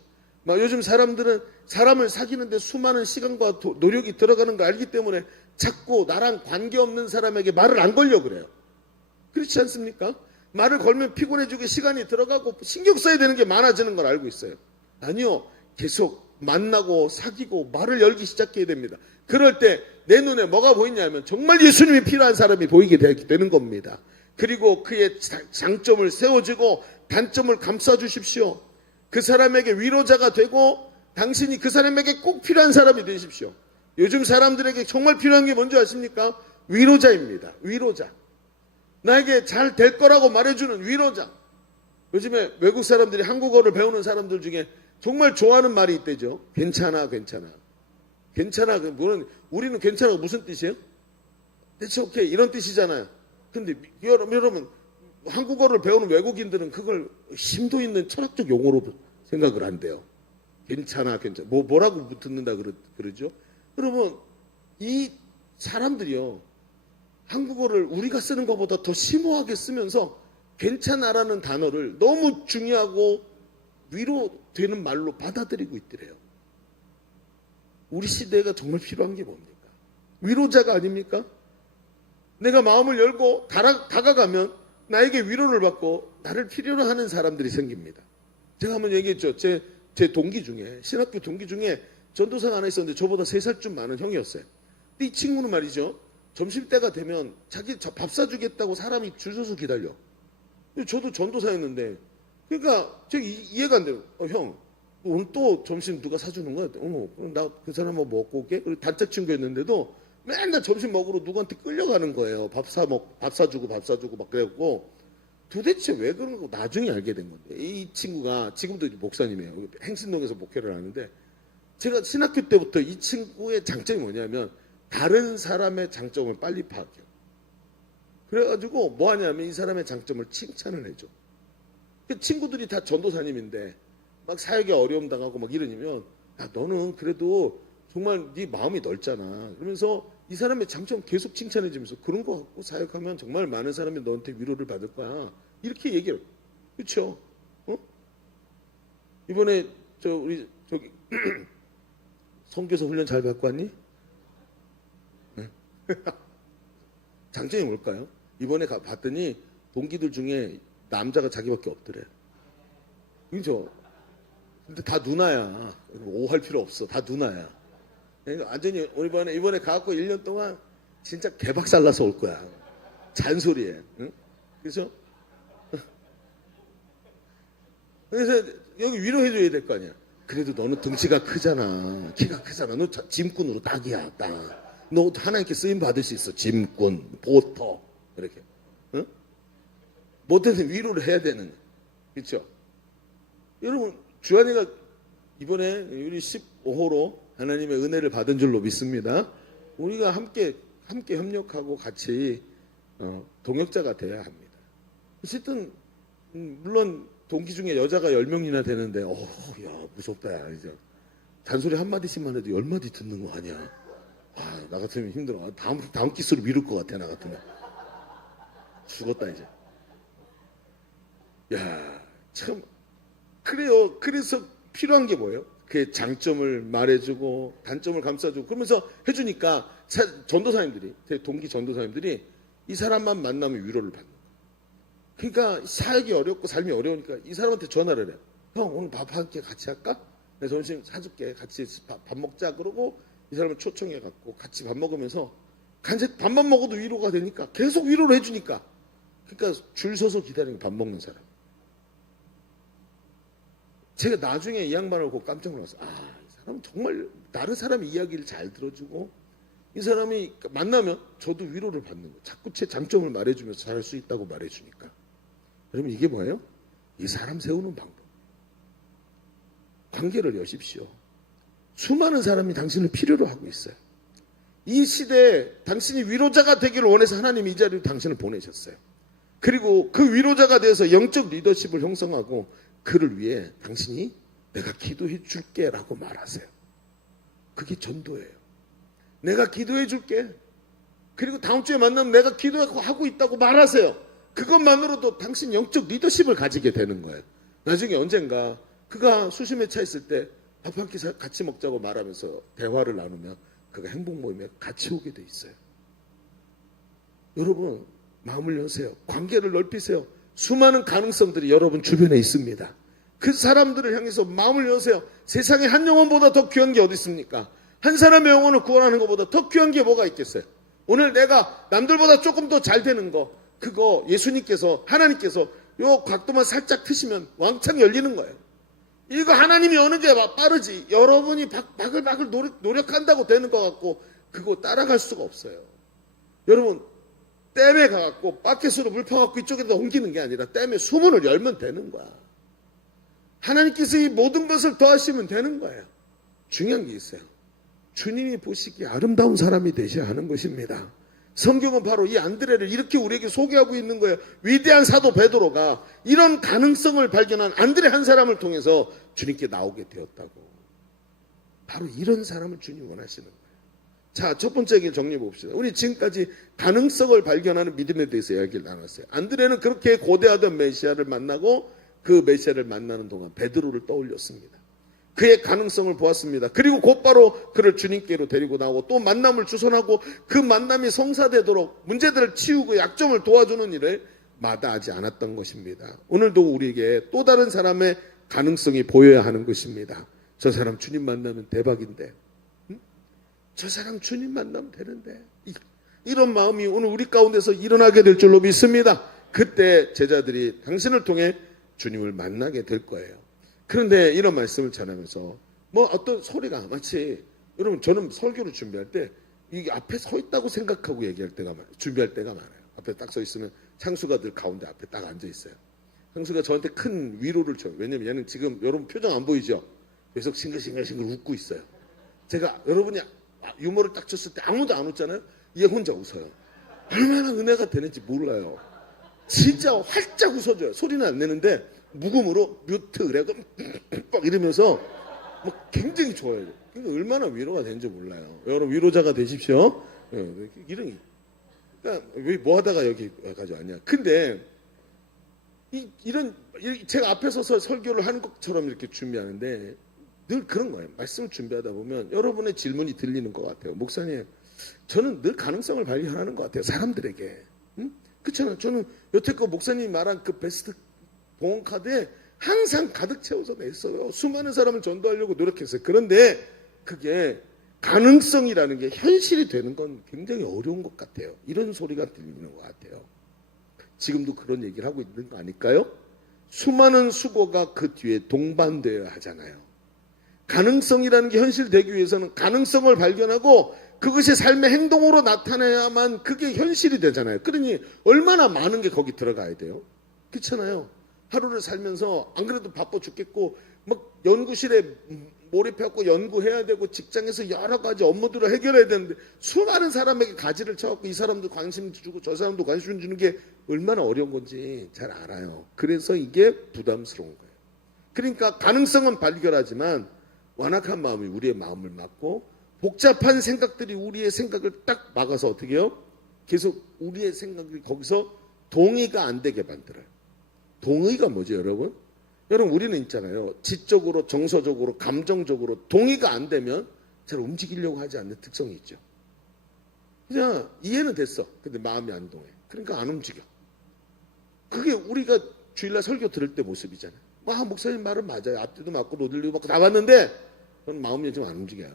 요즘 사람들은 사람을 사귀는데 수많은 시간과 노력이 들어가는 거 알기 때문에 자꾸 나랑 관계없는 사람에게 말을 안 걸려고 그래요. 그렇지 않습니까? 말을 걸면 피곤해지고 시간이 들어가고 신경 써야 되는 게 많아지는 걸 알고 있어요. 아니요. 계속 만나고 사귀고 말을 열기 시작해야 됩니다. 그럴 때 내 눈에 뭐가 보이냐면 정말 예수님이 필요한 사람이 보이게 되는 겁니다. 그리고 그의 장점을 세워주고 단점을 감싸주십시오. 그 사람에게 위로자가 되고 당신이 그 사람에게 꼭 필요한 사람이 되십시오. 요즘 사람들에게 정말 필요한 게 뭔지 아십니까? 위로자입니다. 위로자. 나에게 잘 될 거라고 말해주는 위로자. 요즘에 외국 사람들이 한국어를 배우는 사람들 중에 정말 좋아하는 말이 있대죠. 괜찮아, 괜찮아. 괜찮아. 우리는 괜찮아가 무슨 뜻이에요? 대체 오케이 이런 뜻이잖아요. 근데 여러분 한국어를 배우는 외국인들은 그걸 심도 있는 철학적 용어로 생각을 한대요. 괜찮아, 괜찮아. 뭐라고 듣는다 그러죠? 여러분 이 사람들이요. 한국어를 우리가 쓰는 것보다 더 심오하게 쓰면서 괜찮아라는 단어를 너무 중요하고 위로되는 말로 받아들이고 있더래요. 우리 시대가 정말 필요한 게 뭡니까? 위로자가 아닙니까? 내가 마음을 열고 다가가면 나에게 위로를 받고 나를 필요로 하는 사람들이 생깁니다. 제가 한번 얘기했죠. 제 동기 중에 신학교 동기 중에 전도사가 하나 있었는데 저보다 3살쯤 많은 형이었어요. 근데 이 친구는 말이죠. 점심때가 되면 자기 밥 사주겠다고 사람이 줄 서서 기다려. 저도 전도사였는데 그러니까 제가 이해가 안 돼요. 형 오늘 또 점심 누가 사주는 거야? 나 그 사람 뭐 먹고 올게. 그리고 단짝 친구였는데도 맨날 점심 먹으러 누구한테 끌려가는 거예요. 밥 사주고 막 그래갖고 도대체 왜 그런 거 나중에 알게 된 건데 이 친구가 지금도 목사님이에요. 행신동에서 목회를 하는데 제가 신학교 때부터 이 친구의 장점이 뭐냐면 다른 사람의 장점을 빨리 파악해요. 그래가지고 뭐 하냐면 이 사람의 장점을 칭찬을 해줘. 그 친구들이 다 전도사님인데 막 사역에 어려움 당하고 막 이러면 야 너는 그래도 정말 네 마음이 넓잖아. 그러면서 이 사람의 장점 계속 칭찬해주면서 그런 거 갖고 사역하면 정말 많은 사람이 너한테 위로를 받을 거야. 이렇게 얘기해요. 그렇죠? 이번에 우리 선교사 훈련 잘 받고 왔니? 네? 장점이 뭘까요? 이번에 봤더니 동기들 중에 남자가 자기밖에 없더래. 그죠? 근데 다 누나야. 오할 필요 없어. 다 누나야. 그러니까 완전히 이번에 가갖고 1년 동안 진짜 개박살나서 올 거야. 잔소리에. 응? 그래서 여기 위로해줘야 될 거 아니야. 그래도 너는 등치가 크잖아. 키가 크잖아. 너 짐꾼으로 딱이야. 딱. 너 하나님께 쓰임 받을 수 있어. 짐꾼, 보터 이렇게. 응? 못해서 위로를 해야 되는. 그렇죠? 여러분 주한이가 이번에 우리 15호로 하나님의 은혜를 받은 줄로 믿습니다. 우리가 함께 협력하고 같이 동역자가 돼야 합니다. 어쨌든 물론 동기 중에 여자가 10명이나 되는데 야 무섭다. 야, 이제 잔소리 한마디씩만 해도 10마디 듣는 거 아니야. 나 같으면 힘들어. 다음 기수로 미룰 것 같아. 나 같으면 죽었다 이제. 야 참 그래요. 그래서 필요한 게 뭐예요? 그 장점을 말해주고 단점을 감싸주고 그러면서 해주니까 전도사님들이 동기 전도사님들이 이 사람만 만나면 위로를 받는 거예요. 그러니까 사역이 어렵고 삶이 어려우니까 이 사람한테 전화를 해요. 형 오늘 밥 한 끼 같이 할까? 내가 점심 사줄게. 같이 밥 먹자. 그러고 이 사람을 초청해갖고 같이 밥 먹으면서 간식 밥만 먹어도 위로가 되니까 계속 위로를 해주니까 그러니까 줄 서서 기다리는 밥 먹는 사람. 제가 나중에 이 양반을 보고 깜짝 놀랐어요. 이 사람은 정말 다른 사람의 이야기를 잘 들어주고 이 사람이 만나면 저도 위로를 받는 거예요. 자꾸 제 장점을 말해주면서 잘할 수 있다고 말해주니까. 여러분 이게 뭐예요? 이 사람 세우는 방법. 관계를 여십시오. 수많은 사람이 당신을 필요로 하고 있어요. 이 시대에 당신이 위로자가 되기를 원해서 하나님이 이 자리로 당신을 보내셨어요. 그리고 그 위로자가 돼서 영적 리더십을 형성하고 그를 위해 당신이 내가 기도해 줄게 라고 말하세요. 그게 전도예요. 내가 기도해 줄게. 그리고 다음 주에 만나면 내가 기도하고 있다고 말하세요. 그것만으로도 당신 영적 리더십을 가지게 되는 거예요. 나중에 언젠가 그가 수심에 차 있을 때 밥 한 끼 같이 먹자고 말하면서 대화를 나누면 그가 행복 모임에 같이 오게 돼 있어요. 여러분 마음을 여세요. 관계를 넓히세요. 수많은 가능성들이 여러분 주변에 있습니다. 그 사람들을 향해서 마음을 여세요. 세상에 한 영혼보다 더 귀한 게 어디 있습니까? 한 사람의 영혼을 구원하는 것보다 더 귀한 게 뭐가 있겠어요? 오늘 내가 남들보다 조금 더 잘 되는 거 그거 예수님께서 하나님께서 요 각도만 살짝 트시면 왕창 열리는 거예요. 이거 하나님이 어느 게 빠르지 여러분이 바글바글 노력한다고 되는 것 같고 그거 따라갈 수가 없어요. 여러분 댐에 가갖고 바켓으로 물 퍼갖고 이쪽에다 옮기는 게 아니라 댐에 수문을 열면 되는 거야. 하나님께서 이 모든 것을 더하시면 되는 거예요. 중요한 게 있어요. 주님이 보시기에 아름다운 사람이 되셔야 하는 것입니다. 성경은 바로 이 안드레를 이렇게 우리에게 소개하고 있는 거예요. 위대한 사도 베드로가 이런 가능성을 발견한 안드레 한 사람을 통해서 주님께 나오게 되었다고. 바로 이런 사람을 주님 원하시는 거예요. 자, 첫 번째 얘기를 정리해 봅시다. 우리 지금까지 가능성을 발견하는 믿음에 대해서 이야기를 나눴어요. 안드레는 그렇게 고대하던 메시아를 만나고 그 메시아를 만나는 동안 베드로를 떠올렸습니다. 그의 가능성을 보았습니다. 그리고 곧바로 그를 주님께로 데리고 나오고 또 만남을 주선하고 그 만남이 성사되도록 문제들을 치우고 약점을 도와주는 일을 마다하지 않았던 것입니다. 오늘도 우리에게 또 다른 사람의 가능성이 보여야 하는 것입니다. 저 사람 주님 만나면 대박인데, 저 사람 주님 만나면 되는데, 이런 마음이 오늘 우리 가운데서 일어나게 될 줄로 믿습니다. 그때 제자들이 당신을 통해 주님을 만나게 될 거예요. 그런데 이런 말씀을 전하면서 뭐 어떤 소리가 마치 여러분 저는 설교를 준비할 때 이게 앞에 서 있다고 생각하고 준비할 때가 많아요. 앞에 딱 서 있으면 창수가 늘 가운데 앞에 딱 앉아 있어요. 창수가 저한테 큰 위로를 줘요. 왜냐면 얘는 지금 여러분 표정 안 보이죠? 계속 싱글싱글 웃고 있어요. 제가 여러분이 유머를 딱 쳤을 때 아무도 안 웃잖아요. 얘 혼자 웃어요. 얼마나 은혜가 되는지 몰라요. 진짜 활짝 웃어줘요. 소리는 안 내는데 묵음으로 뮤트 그래고 막 이러면서 막 굉장히 좋아요. 그러니까 얼마나 위로가 되는지 몰라요. 여러분 위로자가 되십시오. 이런 그러니까 왜 뭐 하다가 여기까지 왔냐. 근데 이런 제가 앞에 서서 설교를 하는 것처럼 이렇게 준비하는데 늘 그런 거예요. 말씀을 준비하다 보면 여러분의 질문이 들리는 것 같아요. 목사님 저는 늘 가능성을 발견하는 것 같아요. 사람들에게. 그렇잖아요. 저는 여태껏 목사님이 말한 그 베스트 봉헌카드에 항상 가득 채워서 냈어요. 수많은 사람을 전도하려고 노력했어요. 그런데 그게 가능성이라는 게 현실이 되는 건 굉장히 어려운 것 같아요. 이런 소리가 들리는 것 같아요. 지금도 그런 얘기를 하고 있는 거 아닐까요? 수많은 수고가 그 뒤에 동반되어야 하잖아요. 가능성이라는 게 현실되기 위해서는 가능성을 발견하고 그것이 삶의 행동으로 나타나야만 그게 현실이 되잖아요. 그러니 얼마나 많은 게 거기 들어가야 돼요. 그렇잖아요. 하루를 살면서 안 그래도 바빠 죽겠고 막 연구실에 몰입해갖고 연구해야 되고 직장에서 여러 가지 업무들을 해결해야 되는데 수많은 사람에게 가지를 쳐갖고 이 사람도 관심 주고 저 사람도 관심 주는 게 얼마나 어려운 건지 잘 알아요. 그래서 이게 부담스러운 거예요. 그러니까 가능성은 발견하지만 완악한 마음이 우리의 마음을 막고 복잡한 생각들이 우리의 생각을 딱 막아서 어떻게 해요? 계속 우리의 생각이 거기서 동의가 안 되게 만들어요. 동의가 뭐죠, 여러분? 여러분, 우리는 있잖아요. 지적으로, 정서적으로, 감정적으로 동의가 안 되면 잘 움직이려고 하지 않는 특성이 있죠. 그냥 이해는 됐어. 근데 마음이 안 동해. 그러니까 안 움직여. 그게 우리가 주일날 설교 들을 때 모습이잖아요. 와, 목사님 말은 맞아요. 앞뒤도 맞고 로들리고 맞고 다 맞는데 저는 마음이 좀 안 움직여요.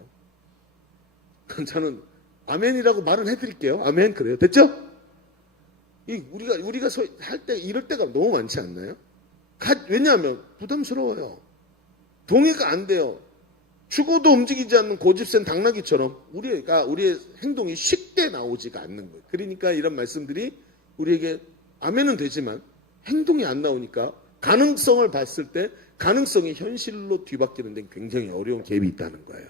저는 아멘이라고 말은 해드릴게요. 아멘. 그래요. 됐죠? 우리가 할 때 이럴 때가 너무 많지 않나요? 왜냐하면 부담스러워요. 동의가 안 돼요. 죽어도 움직이지 않는 고집센 당나귀처럼 우리의 행동이 쉽게 나오지가 않는 거예요. 그러니까 이런 말씀들이 우리에게 아멘은 되지만 행동이 안 나오니까 가능성을 봤을 때 가능성이 현실로 뒤바뀌는 데는 굉장히 어려운 갭이 있다는 거예요.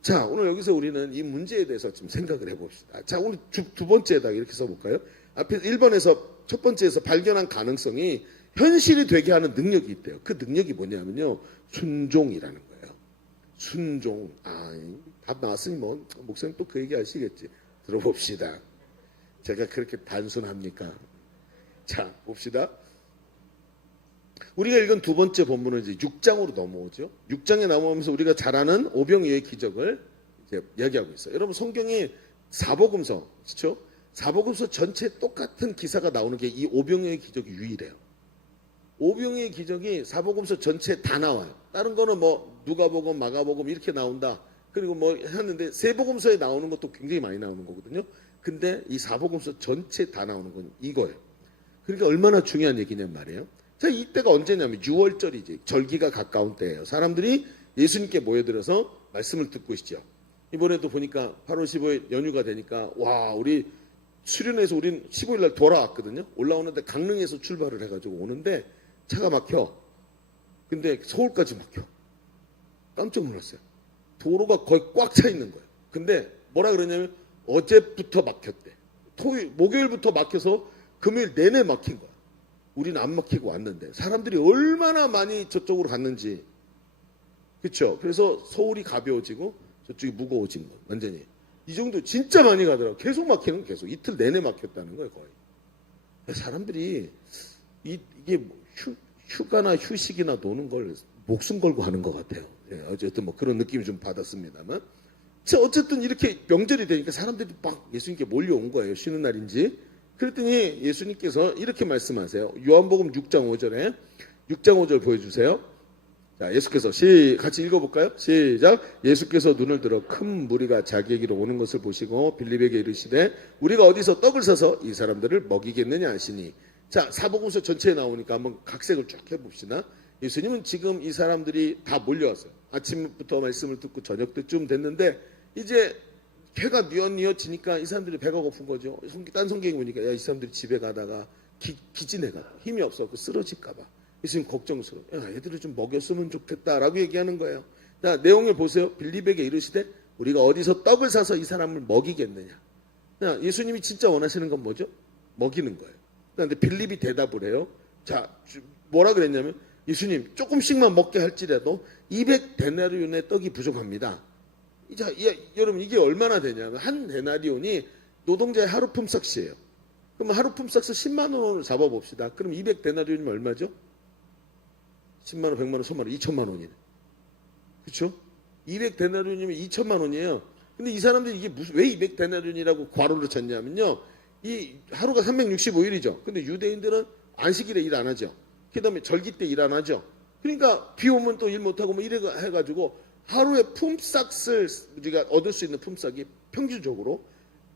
자, 오늘 여기서 우리는 이 문제에 대해서 좀 생각을 해봅시다. 자, 오늘 두 번째에다가 이렇게 써볼까요? 앞에 1번에서 첫 번째에서 발견한 가능성이 현실이 되게 하는 능력이 있대요. 그 능력이 뭐냐면요. 순종이라는 거예요. 순종. 답 나왔으니 뭐 목사님 또 그 얘기 하시겠지. 들어봅시다. 제가 그렇게 단순합니까? 자, 봅시다. 우리가 읽은 두 번째 본문은 이제 6장으로 넘어오죠. 6장에 넘어오면서 우리가 잘 아는 오병이어의 기적을 이제 이야기하고 있어요. 여러분, 성경이 사복음서, 그렇죠? 사복음서 전체 똑같은 기사가 나오는 게 이 오병이어의 기적이 유일해요. 오병이어의 기적이 사복음서 전체에 다 나와요. 다른 거는 뭐 누가복음, 마가복음 이렇게 나온다. 그리고 뭐 했는데 세복음서에 나오는 것도 굉장히 많이 나오는 거거든요. 근데 이 사복음서 전체에 다 나오는 건 이거예요. 그러니까 얼마나 중요한 얘기냔 말이에요. 자, 이때가 언제냐면 6월절이지. 절기가 가까운 때예요. 사람들이 예수님께 모여들어서 말씀을 듣고 있죠. 이번에도 보니까 8월 15일 연휴가 되니까 와, 우리 수련회에서 우린 15일 날 돌아왔거든요. 올라오는데 강릉에서 출발을 해가지고 오는데 차가 막혀. 근데 서울까지 막혀. 깜짝 놀랐어요. 도로가 거의 꽉 차 있는 거예요. 근데 뭐라 그러냐면 어제부터 막혔대. 목요일부터 막혀서 금요일 내내 막힌 거야. 우리는 안 막히고 왔는데 사람들이 얼마나 많이 저쪽으로 갔는지. 그렇죠? 그래서 서울이 가벼워지고 저쪽이 무거워진 거. 완전히. 이 정도 진짜 많이 가더라고. 계속 막히는 거 계속. 이틀 내내 막혔다는 거예요, 거의. 사람들이 이게 휴가나 휴식이나 노는 걸 목숨 걸고 하는 것 같아요. 어쨌든 뭐 그런 느낌을 좀 받았습니다만. 어쨌든 이렇게 명절이 되니까 사람들이 막 예수님께 몰려온 거예요. 쉬는 날인지. 그랬더니 예수님께서 이렇게 말씀하세요. 요한복음 6장 5절에 6장 5절 보여주세요. 자, 예수께서 같이 읽어볼까요? 시작. 예수께서 눈을 들어 큰 무리가 자기에게로 오는 것을 보시고 빌립에게 이르시되 우리가 어디서 떡을 사서 이 사람들을 먹이겠느냐 하시니. 자, 사복음서 전체에 나오니까 한번 각색을 쭉 해봅시다. 예수님은 지금 이 사람들이 다 몰려왔어요. 아침부터 말씀을 듣고 저녁 때쯤 됐는데 이제 배가 뉘엿뉘엿지니까 이 사람들이 배가 고픈 거죠. 딴 성경에 보니까 이 사람들이 집에 가다가 기진해가 힘이 없어서 쓰러질까 봐. 예수님 걱정스러워. 애들을 좀 먹였으면 좋겠다라고 얘기하는 거예요. 자, 내용을 보세요. 빌립에게 이르시되 우리가 어디서 떡을 사서 이 사람을 먹이겠느냐. 자, 예수님이 진짜 원하시는 건 뭐죠? 먹이는 거예요. 그런데 빌립이 대답을 해요. 자, 뭐라 그랬냐면 예수님 조금씩만 먹게 할지라도 200데나리온의 떡이 부족합니다. 자, 여러분 이게 얼마나 되냐면 한 데나리온이 노동자의 하루 품삯이에요. 그럼 하루 품삯을 10만 원으로 잡아봅시다. 그럼 200데나리온이면 얼마죠? 10만 원, 100만 원, 1000만 원, 2천만 원이네. 그렇죠? 200데나리온이면 2천만 원이에요. 근데 이 사람들이 이게 왜 200데나리온이라고 괄호를 쳤냐면요. 이 하루가 365일이죠. 근데 유대인들은 안식일에 일 안 하죠. 그다음에 절기 때 일 안 하죠. 그러니까 비 오면 또 일 못하고 뭐 이래 해가지고 하루에 품삯을 우리가 얻을 수 있는 품삯이 평균적으로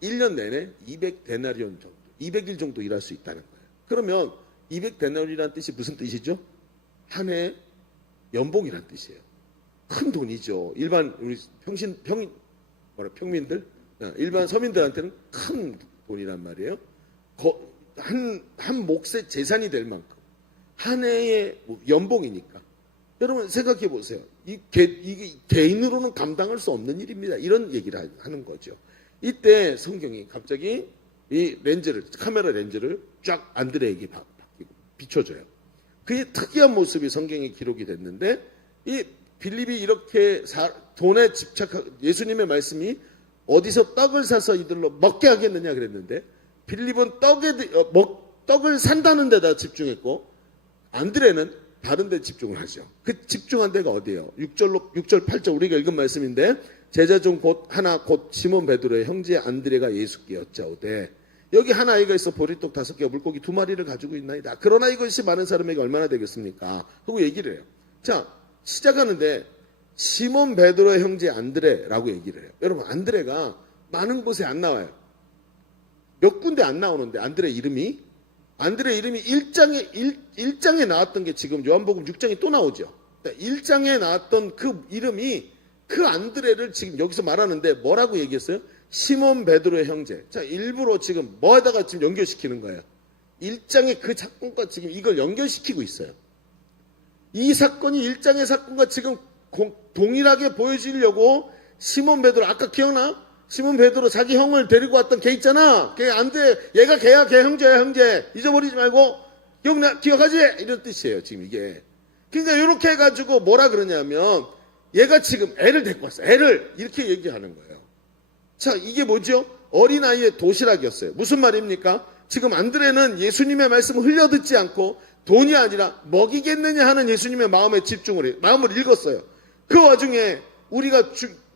1년 내내 200데나리온 정도, 200일 정도 일할 수 있다는 거예요. 그러면 200데나리온이라는 뜻이 무슨 뜻이죠? 한 해 연봉이란 뜻이에요. 큰 돈이죠. 일반 우리 평민들, 일반 서민들한테는 큰 돈이란 말이에요. 한 몫의 재산이 될 만큼 한 해의 연봉이니까. 여러분 생각해 보세요. 이게 개인으로는 감당할 수 없는 일입니다. 이런 얘기를 하는 거죠. 이때 성경이 갑자기 이 카메라 렌즈를 쫙 안드레에게 바뀌고 비춰줘요. 그의 특이한 모습이 성경에 기록이 됐는데 이 빌립이 이렇게 돈에 집착하고 예수님의 말씀이 어디서 떡을 사서 이들로 먹게 하겠느냐 그랬는데 빌립은 떡을 산다는 데다 집중했고 안드레는 다른 데 집중을 하죠. 그 집중한 데가 어디예요? 6절 8절 우리가 읽은 말씀인데 제자 중 곧 시몬 베드로의 형제 안드레가 예수께 여짜오되 여기 한 아이가 있어 보리떡 5개와 물고기 2마리를 가지고 있나이다. 그러나 이것이 많은 사람에게 얼마나 되겠습니까? 하고 얘기를 해요. 자, 시작하는데 시몬 베드로의 형제 안드레라고 얘기를 해요. 여러분 안드레가 많은 곳에 안 나와요. 몇 군데 안 나오는데 안드레 이름이 1장에 나왔던 게 지금 요한복음 6장에 또 나오죠. 1장에 나왔던 그 이름이 그 안드레를 지금 여기서 말하는데 뭐라고 얘기했어요? 시몬 베드로의 형제. 자, 일부러 지금 뭐에다가 지금 연결시키는 거예요? 1장의 그 사건과 지금 이걸 연결시키고 있어요. 이 사건이 1장의 사건과 지금 동일하게 보여주려고 시몬 베드로, 아까 기억나? 시몬 베드로 자기 형을 데리고 왔던 걔 있잖아. 걔 안드레, 얘가 걔야, 걔 형제야, 형제. 잊어버리지 말고 기억하지? 이런 뜻이에요, 지금 이게. 그러니까 이렇게 해가지고 뭐라 그러냐면 얘가 지금 애를 데리고 왔어. 애를 이렇게 얘기하는 거예요. 자, 이게 뭐죠? 어린아이의 도시락이었어요. 무슨 말입니까? 지금 안드레는 예수님의 말씀을 흘려듣지 않고 돈이 아니라 먹이겠느냐 하는 예수님의 마음에 집중을 해요. 마음을 읽었어요. 그 와중에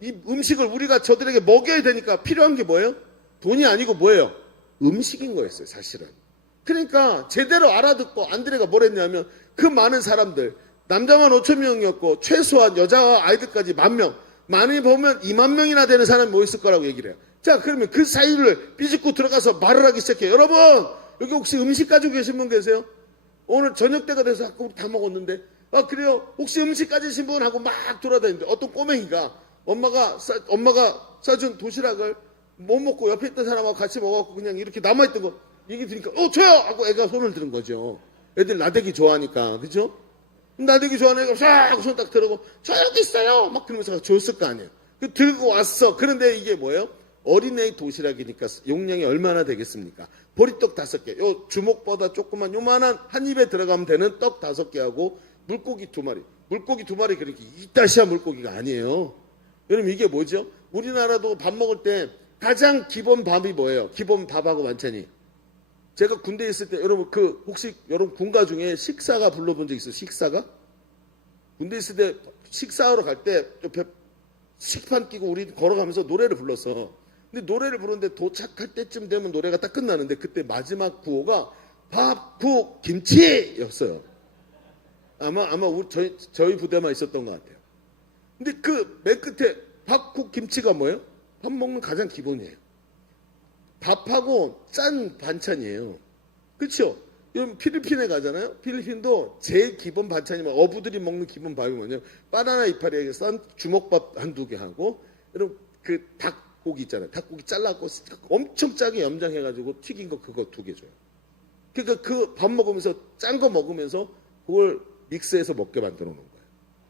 이 음식을 우리가 저들에게 먹여야 되니까 필요한 게 뭐예요? 돈이 아니고 뭐예요? 음식인 거였어요, 사실은. 그러니까 제대로 알아듣고 안드레가 뭘 했냐면 그 많은 사람들, 남자만 5,000명이었고 최소한 여자와 아이들까지 10,000명, 많이 보면 20,000명이나 되는 사람이 뭐 있을 거라고 얘기를 해요. 자, 그러면 그 사이를 삐집고 들어가서 말을 하기 시작해요. 여러분, 여기 혹시 음식 가지고 계신 분 계세요? 오늘 저녁 때가 돼서 아까 우리 다 먹었는데, 아, 그래요? 혹시 음식 가지신 분? 하고 막 돌아다니는데 어떤 꼬맹이가 엄마가 싸준 도시락을 못 먹고 옆에 있던 사람하고 같이 먹었고 그냥 이렇게 남아있던 거 얘기 들으니까 저요! 하고 애가 손을 드는 거죠. 애들 나대기 좋아하니까, 그죠? 나대기 좋아하는 애가 싹 손 딱 들고 저 여기 있어요! 막 그러면서 줬을 거 아니에요. 들고 왔어. 그런데 이게 뭐예요? 어린애의 도시락이니까 용량이 얼마나 되겠습니까? 보리떡 5개, 요 주먹보다 조그만 요만한 한 입에 들어가면 되는 떡 5개하고 물고기 2마리. 물고기 2마리 그렇게 이따시한 물고기가 아니에요. 여러분 이게 뭐죠? 우리나라도 밥 먹을 때 가장 기본 밥이 뭐예요? 기본 밥하고 반찬이. 제가 군대에 있을 때 여러분 혹시 여러분 군가 중에 식사가 불러본 적 있어요? 식사가? 군대 있을 때 식사하러 갈 때 옆에 식판 끼고 우리 걸어가면서 노래를 불렀어. 근데 노래를 부르는데 도착할 때쯤 되면 노래가 딱 끝나는데 그때 마지막 구호가 밥, 국, 김치였어요. 아마 저희 부대만 있었던 것 같아요. 근데 그 맨 끝에 밥, 국, 김치가 뭐예요? 밥 먹는 가장 기본이에요. 밥하고 짠 반찬이에요. 그렇죠? 여러분 필리핀에 가잖아요. 필리핀도 제일 기본 반찬이 어부들이 먹는 기본 밥이 뭐냐면 바나나 이파리에 싼 주먹밥 1-2개 하고 여러분 그 닭고기 있잖아요. 닭고기 잘라고 엄청 짜게 염장해가지고 튀긴 거 그거 2개 줘요. 그러니까 그 밥 먹으면서 짠 거 먹으면서 그걸 믹스해서 먹게 만들어 놓은 거예요.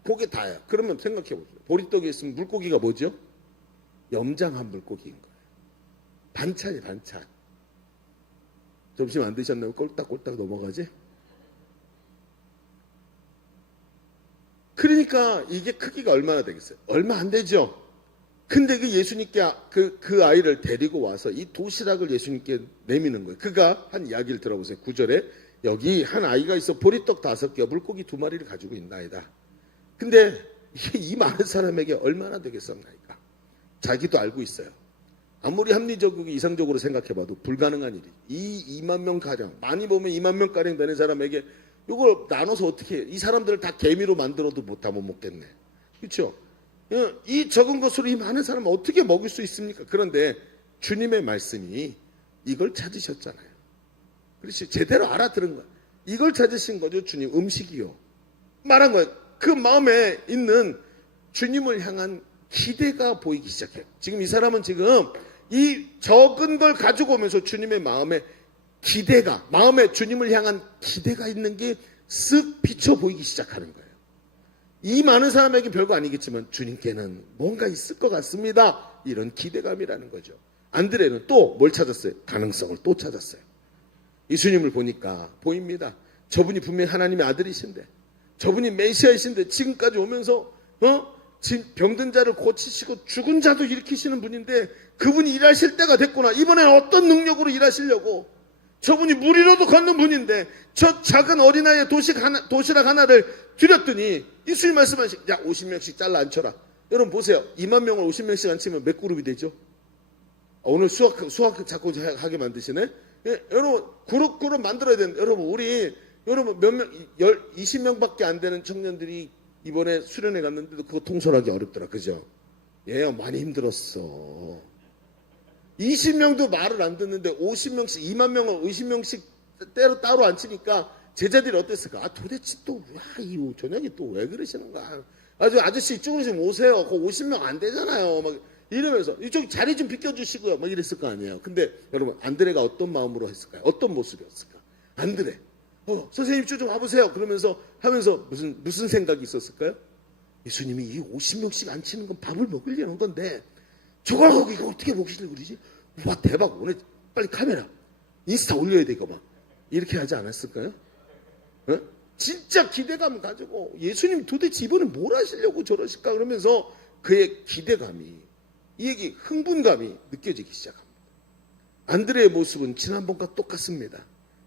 그게 다야. 그러면 생각해 보세요. 보리떡에 있으면 물고기가 뭐죠? 염장한 물고기인 거예요. 반찬이 반찬. 점심 안 드셨나요? 꼴딱꼴딱 넘어가지? 그러니까 이게 크기가 얼마나 되겠어요? 얼마 안 되죠? 근데 그 예수님께 그 아이를 데리고 와서 이 도시락을 예수님께 내미는 거예요. 그가 한 이야기를 들어보세요. 9절에 여기 한 아이가 있어 보리떡 5개와 물고기 2마리를 가지고 있나이다. 근데 이게 이 많은 사람에게 얼마나 되겠습니까? 자기도 알고 있어요. 아무리 합리적이고 이상적으로 생각해봐도 불가능한 일이. 이 2만 명 가량, 많이 보면 2만 명 가량 되는 사람에게 이걸 나눠서 어떻게 해? 이 사람들을 다 개미로 만들어도 다 못 먹겠네. 그렇죠? 이 적은 것으로 이 많은 사람을 어떻게 먹을 수 있습니까? 그런데 주님의 말씀이 이걸 찾으셨잖아요. 그렇지? 제대로 알아들은 거야. 이걸 찾으신 거죠. 주님 음식이요. 말한 거예요. 그 마음에 있는 주님을 향한 기대가 보이기 시작해요. 지금 이 사람은 지금 이 적은 걸 가지고 오면서 주님의 마음에 기대가, 마음에 주님을 향한 기대가 있는 게 쓱 비쳐 보이기 시작하는 거예요. 이 많은 사람에게 별거 아니겠지만 주님께는 뭔가 있을 것 같습니다. 이런 기대감이라는 거죠. 안드레는 또 뭘 찾았어요? 가능성을 또 찾았어요. 예수님을 보니까 보입니다. 저분이 분명히 하나님의 아들이신데, 저분이 메시아이신데 지금까지 오면서 지금 병든 자를 고치시고 죽은 자도 일으키시는 분인데 그분이 일하실 때가 됐구나. 이번엔 어떤 능력으로 일하시려고. 저분이 무리로도 걷는 분인데 저 작은 어린아이의 도시락 하나를 드렸더니 예수님 말씀하신, 야 50명씩 잘라 앉혀라. 여러분 보세요. 2만 명을 50명씩 앉히면 몇 그룹이 되죠? 오늘 수학 자꾸 하게 만드시네. 예, 여러분 그룹 만들어야 되는데, 여러분 몇 명, 20명밖에 안 되는 청년들이 이번에 수련회 갔는데도 그거 통솔하기 어렵더라. 그죠? 예, 많이 힘들었어. 20명도 말을 안 듣는데 50명씩, 2만 명을 50명씩 따로 앉히니까 제자들이 어땠을까? 아, 도대체 또, 이 저녁에 또 왜 그러시는가? 아저씨 이쪽으로 좀 오세요. 그 50명 안 되잖아요. 막 이러면서 이쪽 자리 좀 비켜주시고요. 막 이랬을 거 아니에요. 근데 여러분, 안드레가 어떤 마음으로 했을까요? 어떤 모습이었을까? 안드레. 선생님 좀 와보세요. 그러면서 하면서 무슨 생각이 있었을까요? 예수님이 이 50명씩 앉히는 건 밥을 먹으려는 건데 저걸 하고 이거 어떻게 먹으시려고 그러지? 와, 대박. 오늘 빨리 카메라 인스타 올려야 돼 이거 막. 이렇게 하지 않았을까요? 진짜 기대감을 가지고 예수님 도대체 이번에 뭘 하시려고 저러실까? 그러면서 그의 기대감이, 이 얘기 흥분감이 느껴지기 시작합니다. 안드레의 모습은 지난번과 똑같습니다.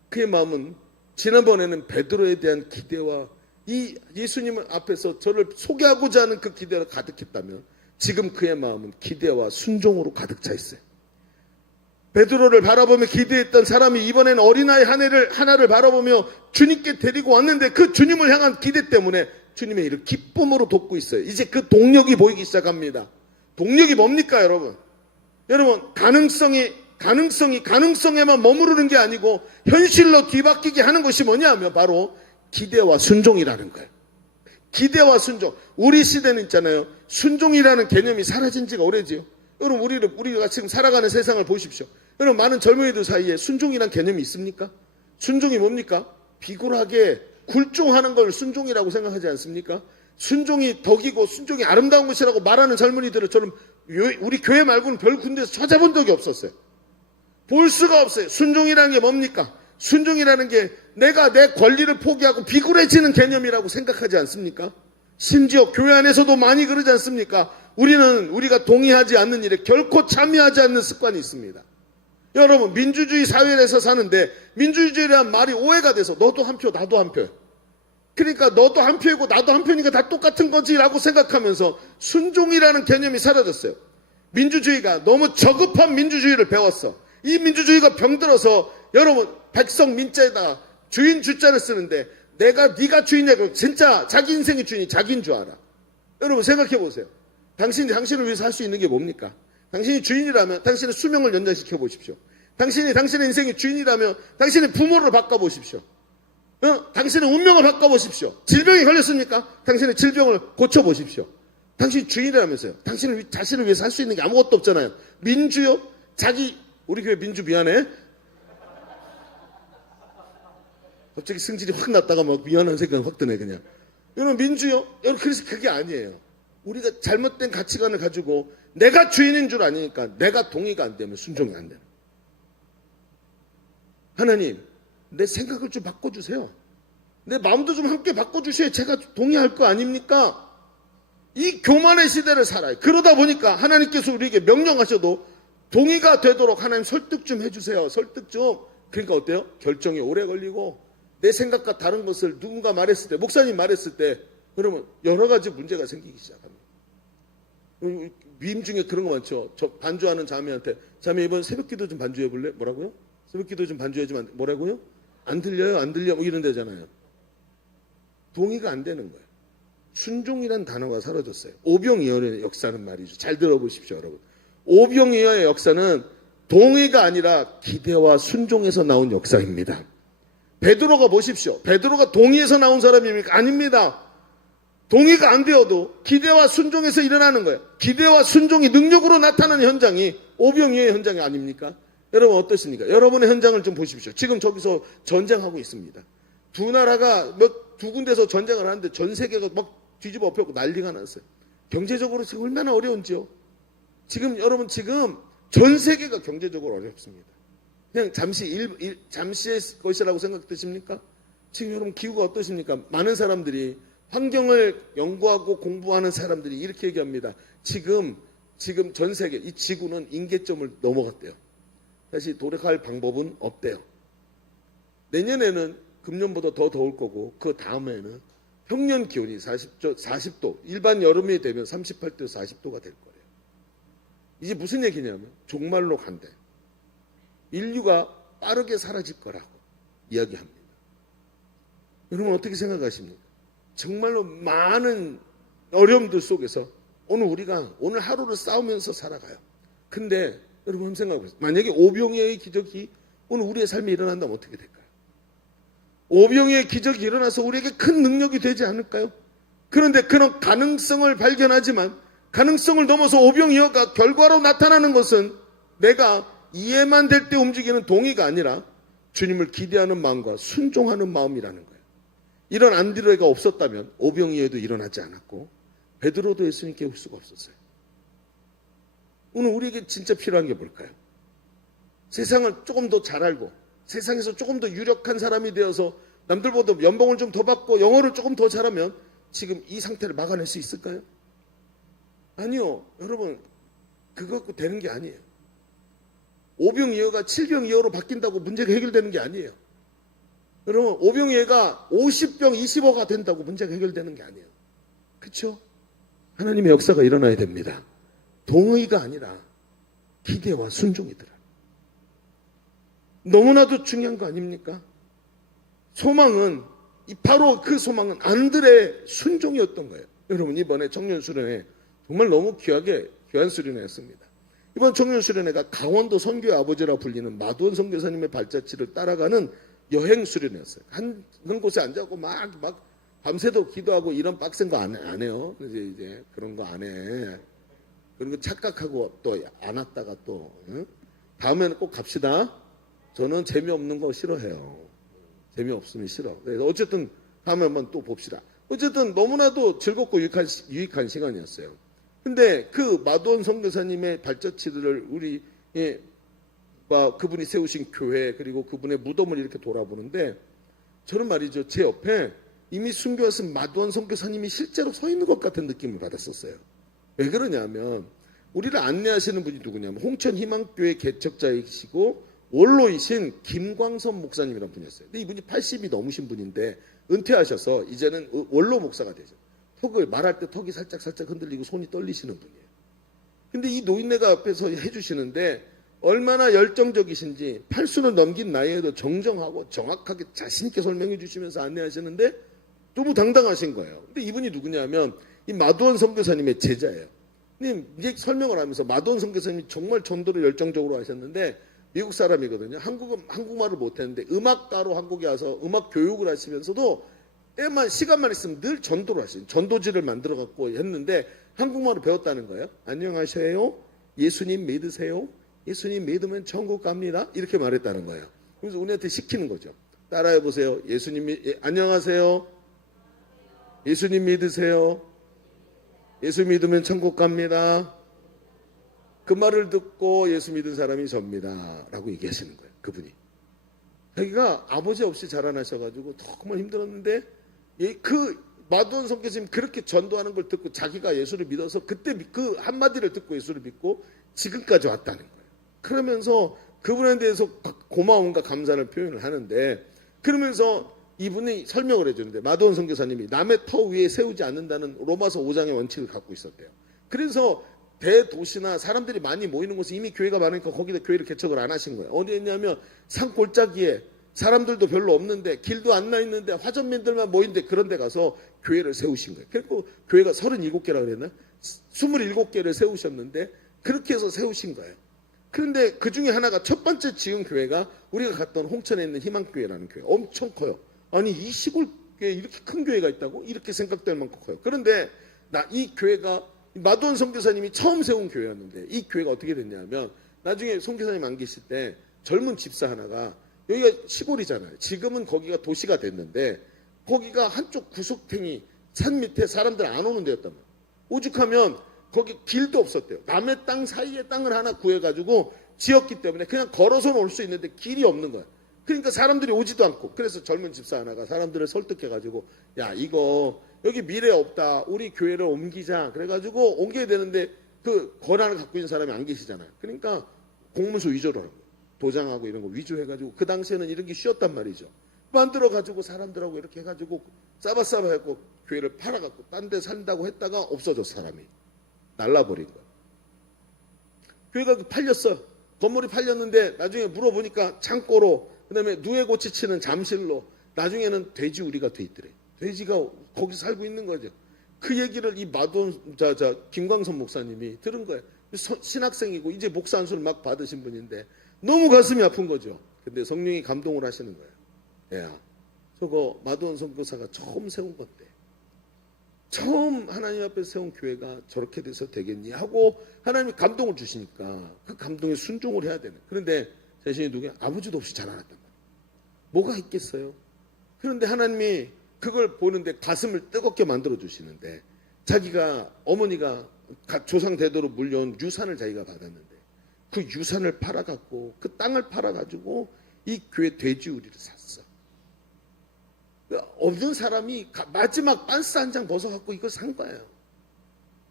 그의 마음은 지난번에는 베드로에 대한 기대와 이 예수님 앞에서 저를 소개하고자 하는 그 기대가 가득했다면 지금 그의 마음은 기대와 순종으로 가득 차 있어요. 베드로를 바라보며 기대했던 사람이 이번엔 어린아이 하나를 바라보며 주님께 데리고 왔는데 그 주님을 향한 기대 때문에 주님의 일을 기쁨으로 돕고 있어요. 이제 그 동력이 보이기 시작합니다. 동력이 뭡니까, 여러분? 여러분, 가능성에만 머무르는 게 아니고 현실로 뒤바뀌게 하는 것이 뭐냐면 바로 기대와 순종이라는 거예요. 기대와 순종. 우리 시대는 있잖아요. 순종이라는 개념이 사라진 지가 오래지요. 여러분, 우리가 지금 살아가는 세상을 보십시오. 여러분, 많은 젊은이들 사이에 순종이라는 개념이 있습니까? 순종이 뭡니까? 비굴하게 굴종하는 걸 순종이라고 생각하지 않습니까? 순종이 덕이고 순종이 아름다운 것이라고 말하는 젊은이들을 저는 우리 교회 말고는 별 군데에서 찾아본 적이 없었어요. 볼 수가 없어요. 순종이라는 게 뭡니까? 순종이라는 게 내가 내 권리를 포기하고 비굴해지는 개념이라고 생각하지 않습니까? 심지어 교회 안에서도 많이 그러지 않습니까? 우리가 동의하지 않는 일에 결코 참여하지 않는 습관이 있습니다. 여러분, 민주주의 사회에서 사는데 민주주의라는 말이 오해가 돼서 너도 한 표, 나도 한 표. 그러니까 너도 한 표이고 나도 한 표니까 다 똑같은 거지라고 생각하면서 순종이라는 개념이 사라졌어요. 민주주의가 너무 저급한 민주주의를 배웠어. 이 민주주의가 병들어서 여러분, 백성 민자에다가 주인 주자를 쓰는데 네가 주인이야. 진짜 자기 인생의 주인이 자기인 줄 알아. 여러분, 생각해 보세요. 당신을 위해서 할 수 있는 게 뭡니까? 당신이 주인이라면 당신의 수명을 연장시켜 보십시오. 당신의 인생의 주인이라면 당신의 부모를 바꿔보십시오. 당신의 운명을 바꿔보십시오. 질병이 걸렸습니까? 당신의 질병을 고쳐보십시오. 당신이 주인이라면서요. 자신을 위해서 할 수 있는 게 아무것도 없잖아요. 민주요? 우리 교회 민주 미안해. 갑자기 승질이 확 났다가 막 미안한 생각이 확 드네 그냥. 여러분, 민주요? 여러분, 그래서 그게 아니에요. 우리가 잘못된 가치관을 가지고 내가 주인인 줄 아니까 내가 동의가 안 되면 순종이 안 되는. 하나님, 내 생각을 좀 바꿔주세요. 내 마음도 좀 함께 바꿔주셔야 제가 동의할 거 아닙니까? 이 교만의 시대를 살아요. 그러다 보니까 하나님께서 우리에게 명령하셔도 동의가 되도록 하나님 설득 좀 해주세요. 설득 좀. 그러니까 어때요? 결정이 오래 걸리고 내 생각과 다른 것을 누군가 말했을 때, 목사님 말했을 때 여러분, 여러 가지 문제가 생기기 시작합니다. 밈 중에 그런 거 많죠. 저 반주하는 자매한테 자매 이번 새벽기도 좀 반주해 볼래? 뭐라고요? 새벽기도 좀 반주해주면 뭐라고요? 안 들려요, 안 들려 뭐 이런 데잖아요. 동의가 안 되는 거예요. 순종이란 단어가 사라졌어요. 오병이어의 역사는 말이죠. 잘 들어보십시오, 여러분. 오병이어의 역사는 동의가 아니라 기대와 순종에서 나온 역사입니다. 베드로가 보십시오. 베드로가 동의에서 나온 사람입니까? 아닙니다. 동의가 안 되어도 기대와 순종에서 일어나는 거예요. 기대와 순종이 능력으로 나타나는 현장이 오병이어의 현장이 아닙니까? 여러분 어떠십니까? 여러분의 현장을 좀 보십시오. 지금 저기서 전쟁하고 있습니다. 두 나라가 두 군데서 전쟁을 하는데 전 세계가 막 뒤집어 엎였고 난리가 났어요. 경제적으로 지금 얼마나 어려운지요. 지금 여러분 지금 전 세계가 경제적으로 어렵습니다. 그냥 잠시의 것이라고 생각되십니까? 지금 여러분 기후가 어떠십니까? 많은 사람들이 환경을 연구하고 공부하는 사람들이 이렇게 얘기합니다. 지금 전 세계 이 지구는 인계점을 넘어갔대요. 다시 돌아갈 방법은 없대요. 내년에는 금년보다 더 더울 거고 그 다음에는 평년 기온이 40도 일반 여름이 되면 38도 40도가 될 거예요. 이제 무슨 얘기냐면 종말로 간대. 인류가 빠르게 사라질 거라고 이야기합니다. 여러분 어떻게 생각하십니까? 정말로 많은 어려움들 속에서 우리가 오늘 하루를 싸우면서 살아가요. 근데 여러분 한번 생각해보세요. 만약에 오병이어의 기적이 오늘 우리의 삶에 일어난다면 어떻게 될까요? 오병이어의 기적이 일어나서 우리에게 큰 능력이 되지 않을까요? 그런데 그런 가능성을 발견하지만 가능성을 넘어서 오병이어가 결과로 나타나는 것은 내가 이해만 될 때 움직이는 동의가 아니라 주님을 기대하는 마음과 순종하는 마음이라는 거예요. 이런 안드레가 없었다면 오병이어도 일어나지 않았고 베드로도 예수님 깨울 수가 없었어요. 오늘 우리에게 진짜 필요한 게 뭘까요? 세상을 조금 더 잘 알고 세상에서 조금 더 유력한 사람이 되어서 남들보다 연봉을 좀 더 받고 영어를 조금 더 잘하면 지금 이 상태를 막아낼 수 있을까요? 아니요. 여러분 그거 갖고 되는 게 아니에요. 오병이어가 7병이어로 바뀐다고 문제가 해결되는 게 아니에요. 여러분 오병이어가 50병 20어가 된다고 문제가 해결되는 게 아니에요. 그렇죠? 하나님의 역사가 일어나야 됩니다. 동의가 아니라 기대와 순종이더라. 너무나도 중요한 거 아닙니까? 소망은 바로 그 소망은 안드레의 순종이었던 거예요. 여러분 이번에 청년 수련회 정말 너무 귀한 수련회였습니다. 이번 청년 수련회가 강원도 선교의 아버지라 불리는 마두원 선교사님의 발자취를 따라가는 여행 수련회였어요. 한 곳에 앉아고 막 밤새도 기도하고 이런 빡센 거 안 해요. 이제 그런 거 안 해. 그런 거 착각하고 또 안 왔다가 또 다음에는 꼭 갑시다. 저는 재미없는 거 싫어해요. 재미없으면 싫어. 그래서 어쨌든 다음에 한번 또 봅시다. 어쨌든 너무나도 즐겁고 유익한 시간이었어요. 근데 그 마두원 선교사님의 발자취들을 그분이 세우신 교회 그리고 그분의 무덤을 이렇게 돌아보는데 저는 말이죠. 제 옆에 이미 순교하신 마두원 선교사님이 실제로 서 있는 것 같은 느낌을 받았었어요. 왜 그러냐면 우리를 안내하시는 분이 누구냐면 홍천 희망교회 개척자이시고 원로이신 김광선 목사님이라는 분이었어요. 근데 이분이 80이 넘으신 분인데 은퇴하셔서 이제는 원로 목사가 되죠. 말할 때 턱이 살짝 흔들리고 손이 떨리시는 분이에요. 근데 이 노인네가 앞에서 해주시는데 얼마나 열정적이신지 80을 넘긴 나이에도 정정하고 정확하게 자신있게 설명해 주시면서 안내하시는데 너무 당당하신 거예요. 근데 이분이 누구냐면 이 마두원 선교사님의 제자예요. 근데 이제 설명을 하면서 마두원 선교사님이 정말 전도를 열정적으로 하셨는데 미국 사람이거든요. 한국말을 못했는데 음악가로 한국에 와서 음악 교육을 하시면서도 시간만 있으면 늘 전도를 하시는 전도지를 만들어 갖고 했는데 한국말을 배웠다는 거예요. 안녕하세요. 예수님 믿으세요. 예수님 믿으면 천국 갑니다. 이렇게 말했다는 거예요. 그래서 우리한테 시키는 거죠. 따라해 보세요. 안녕하세요. 예수님 믿으세요. 예수 믿으면 천국 갑니다. 그 말을 듣고 예수 믿은 사람이 접니다. 라고 얘기하시는 거예요. 그분이. 자기가 아버지 없이 자라나셔가지고 정말 힘들었는데 그 마두원 선교사님 그렇게 전도하는 걸 듣고 자기가 예수를 믿어서 그때 그 한마디를 듣고 예수를 믿고 지금까지 왔다는 거예요. 그러면서 그분에 대해서 고마움과 감사를 표현을 하는데 그러면서 이분이 설명을 해주는데 마두원 선교사님이 남의 터 위에 세우지 않는다는 로마서 5장의 원칙을 갖고 있었대요. 그래서 대도시나 사람들이 많이 모이는 곳에 이미 교회가 많으니까 거기다 교회를 개척을 안 하신 거예요. 어디에 있냐면 산 골짜기에 사람들도 별로 없는데 길도 안 나 있는데 화전민들만 모이는데 그런 데 가서 교회를 세우신 거예요. 그리고 교회가 37개라고 그랬나? 27개를 세우셨는데 그렇게 해서 세우신 거예요. 그런데 그 중에 하나가 첫 번째 지은 교회가 우리가 갔던 홍천에 있는 희망교회라는 교회. 엄청 커요. 아니 이 시골 교회에 이렇게 큰 교회가 있다고? 이렇게 생각될 만큼 커요. 그런데 이 교회가 마두원 선교사님이 처음 세운 교회였는데 이 교회가 어떻게 됐냐면 나중에 선교사님 안 계실 때 젊은 집사 하나가 여기가 시골이잖아요. 지금은 거기가 도시가 됐는데 거기가 한쪽 구석탱이 산 밑에 사람들 안 오는 데였단 말이에요. 오죽하면 거기 길도 없었대요. 남의 땅 사이에 땅을 하나 구해가지고 지었기 때문에 그냥 걸어서는 올 수 있는데 길이 없는 거야. 그러니까 사람들이 오지도 않고 그래서 젊은 집사 하나가 사람들을 설득해가지고 야 이거 여기 미래 없다. 우리 교회를 옮기자. 그래가지고 옮겨야 되는데 그 권한을 갖고 있는 사람이 안 계시잖아요. 그러니까 공문서 위조를 하는 거예요. 도장하고 이런 거 위조해가지고 그 당시에는 이런 게 쉬웠단 말이죠. 만들어가지고 사람들하고 이렇게 해가지고 싸바싸바 해갖고 교회를 팔아갖고 딴 데 산다고 했다가 없어졌어 사람이. 날라버린 거야. 교회가 팔렸어. 건물이 팔렸는데 나중에 물어보니까 창고로 그다음에 누에고치 치는 잠실로 나중에는 돼지우리가 돼 있더래. 돼지가 거기 살고 있는 거죠. 그 얘기를 이 마돈 김광선 목사님이 들은 거예요. 신학생이고 이제 목사 안수를 막 받으신 분인데 너무 가슴이 아픈 거죠. 근데 성령이 감동을 하시는 거예요. 야, 저거 마돈 선교사가 처음 세운 건데 처음 하나님 앞에 세운 교회가 저렇게 돼서 되겠니 하고 하나님이 감동을 주시니까 그 감동에 순종을 해야 되는. 그런데 자신이 누구야? 아버지도 없이 자라났단 말이에요. 뭐가 있겠어요? 그런데 하나님이 그걸 보는데 가슴을 뜨겁게 만들어 주시는데 자기가 어머니가 조상 대대로 물려온 유산을 자기가 받았는데 그 유산을 팔아갖고 그 땅을 팔아가지고 이 교회 돼지우리를 샀어. 없는 사람이 마지막 빤스 한 장 벗어갖고 이걸 산 거예요.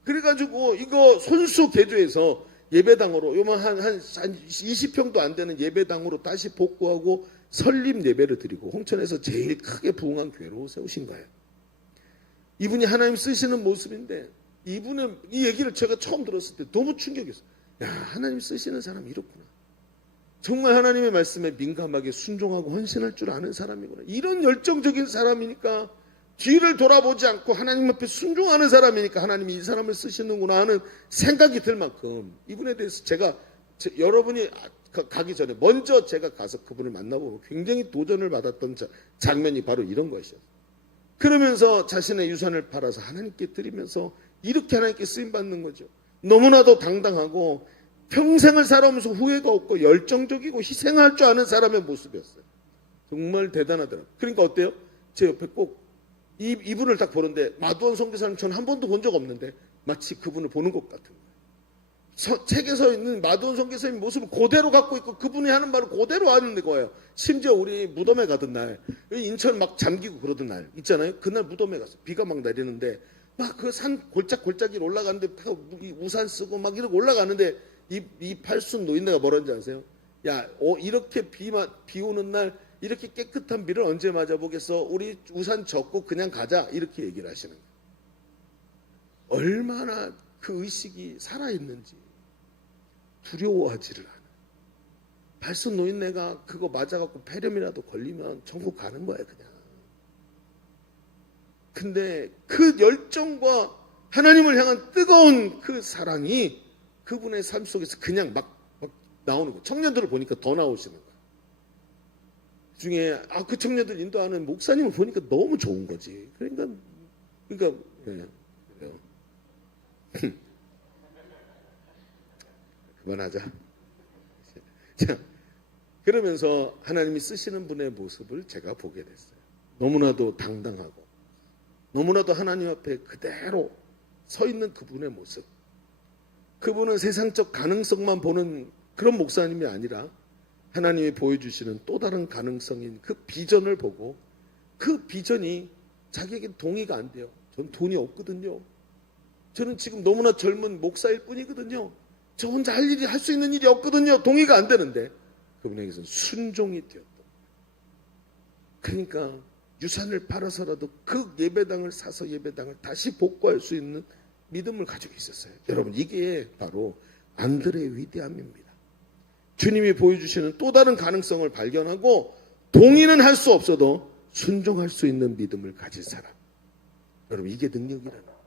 그래가지고 이거 손수 개조해서 예배당으로 요만 한 20평도 안 되는 예배당으로 다시 복구하고 설립 예배를 드리고 홍천에서 제일 크게 부흥한 교회로 세우신 거예요. 이분이 하나님 쓰시는 모습인데 이분의 이 얘기를 제가 처음 들었을 때 너무 충격이었어요. 야, 하나님 쓰시는 사람이 이렇구나. 정말 하나님의 말씀에 민감하게 순종하고 헌신할 줄 아는 사람이구나. 이런 열정적인 사람이니까 뒤를 돌아보지 않고 하나님 앞에 순종하는 사람이니까 하나님이 이 사람을 쓰시는구나 하는 생각이 들 만큼 이분에 대해서 제가 여러분이 가기 전에 먼저 제가 가서 그분을 만나보고 굉장히 도전을 받았던 장면이 바로 이런 것이었어요. 그러면서 자신의 유산을 팔아서 하나님께 드리면서 이렇게 하나님께 쓰임받는 거죠. 너무나도 당당하고 평생을 살아오면서 후회가 없고 열정적이고 희생할 줄 아는 사람의 모습이었어요. 정말 대단하더라고요. 그러니까 어때요? 제 옆에 꼭 이분을 딱 보는데 마두원 선교사님 전 한 번도 본 적 없는데 마치 그분을 보는 것 같은 거예요. 책에서 있는 마두원 선교사님 모습을 그대로 갖고 있고 그분이 하는 말을 그대로 하는 거예요. 심지어 우리 무덤에 가던 날 인천 막 잠기고 그러던 날 있잖아요. 그날 무덤에 갔어. 비가 막 내리는데 막 그 산 골짜기로 올라가는데 우산 쓰고 막 이러고 올라가는데 이 팔순 노인네가 뭐라는지 아세요? 야, 이렇게 비 오는 날 이렇게 깨끗한 비를 언제 맞아보겠어? 우리 우산 접고 그냥 가자. 이렇게 얘기를 하시는 거예요. 얼마나 그 의식이 살아있는지 두려워하지를 않아. 팔순 노인네가 그거 맞아갖고 폐렴이라도 걸리면 천국 가는 거야 그냥. 근데 그 열정과 하나님을 향한 뜨거운 그 사랑이 그분의 삶 속에서 그냥 막 나오는 거예요. 청년들을 보니까 더 나오시는 거예요. 중에 그 청년들 인도하는 목사님을 보니까 너무 좋은 거지. 그러니까 예, 그래요. 그만하자. 자, 그러면서 하나님이 쓰시는 분의 모습을 제가 보게 됐어요. 너무나도 당당하고 너무나도 하나님 앞에 그대로 서 있는 그분의 모습. 그분은 세상적 가능성만 보는 그런 목사님이 아니라 하나님이 보여주시는 또 다른 가능성인 그 비전을 보고 그 비전이 자기에게 동의가 안 돼요. 전 돈이 없거든요. 저는 지금 너무나 젊은 목사일 뿐이거든요. 저 혼자 할 수 있는 일이 없거든요. 동의가 안 되는데 그분에게서는 순종이 되었다. 그러니까 유산을 팔아서라도 그 예배당을 사서 예배당을 다시 복구할 수 있는 믿음을 가지고 있었어요. 여러분, 이게 바로 안드레의 위대함입니다. 주님이 보여주시는 또 다른 가능성을 발견하고 동의는 할 수 없어도 순종할 수 있는 믿음을 가진 사람. 여러분, 이게 능력이라는 거예요.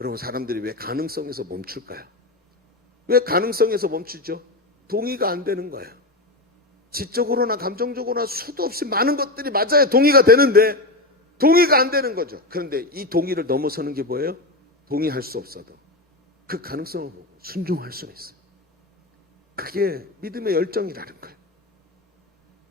여러분, 사람들이 왜 가능성에서 멈출까요? 왜 가능성에서 멈추죠? 동의가 안 되는 거예요. 지적으로나 감정적으로나 수도 없이 많은 것들이 맞아야 동의가 되는데 동의가 안 되는 거죠. 그런데 이 동의를 넘어서는 게 뭐예요? 동의할 수 없어도 그 가능성을 보고 순종할 수 있어요. 그게 믿음의 열정이라는 거예요.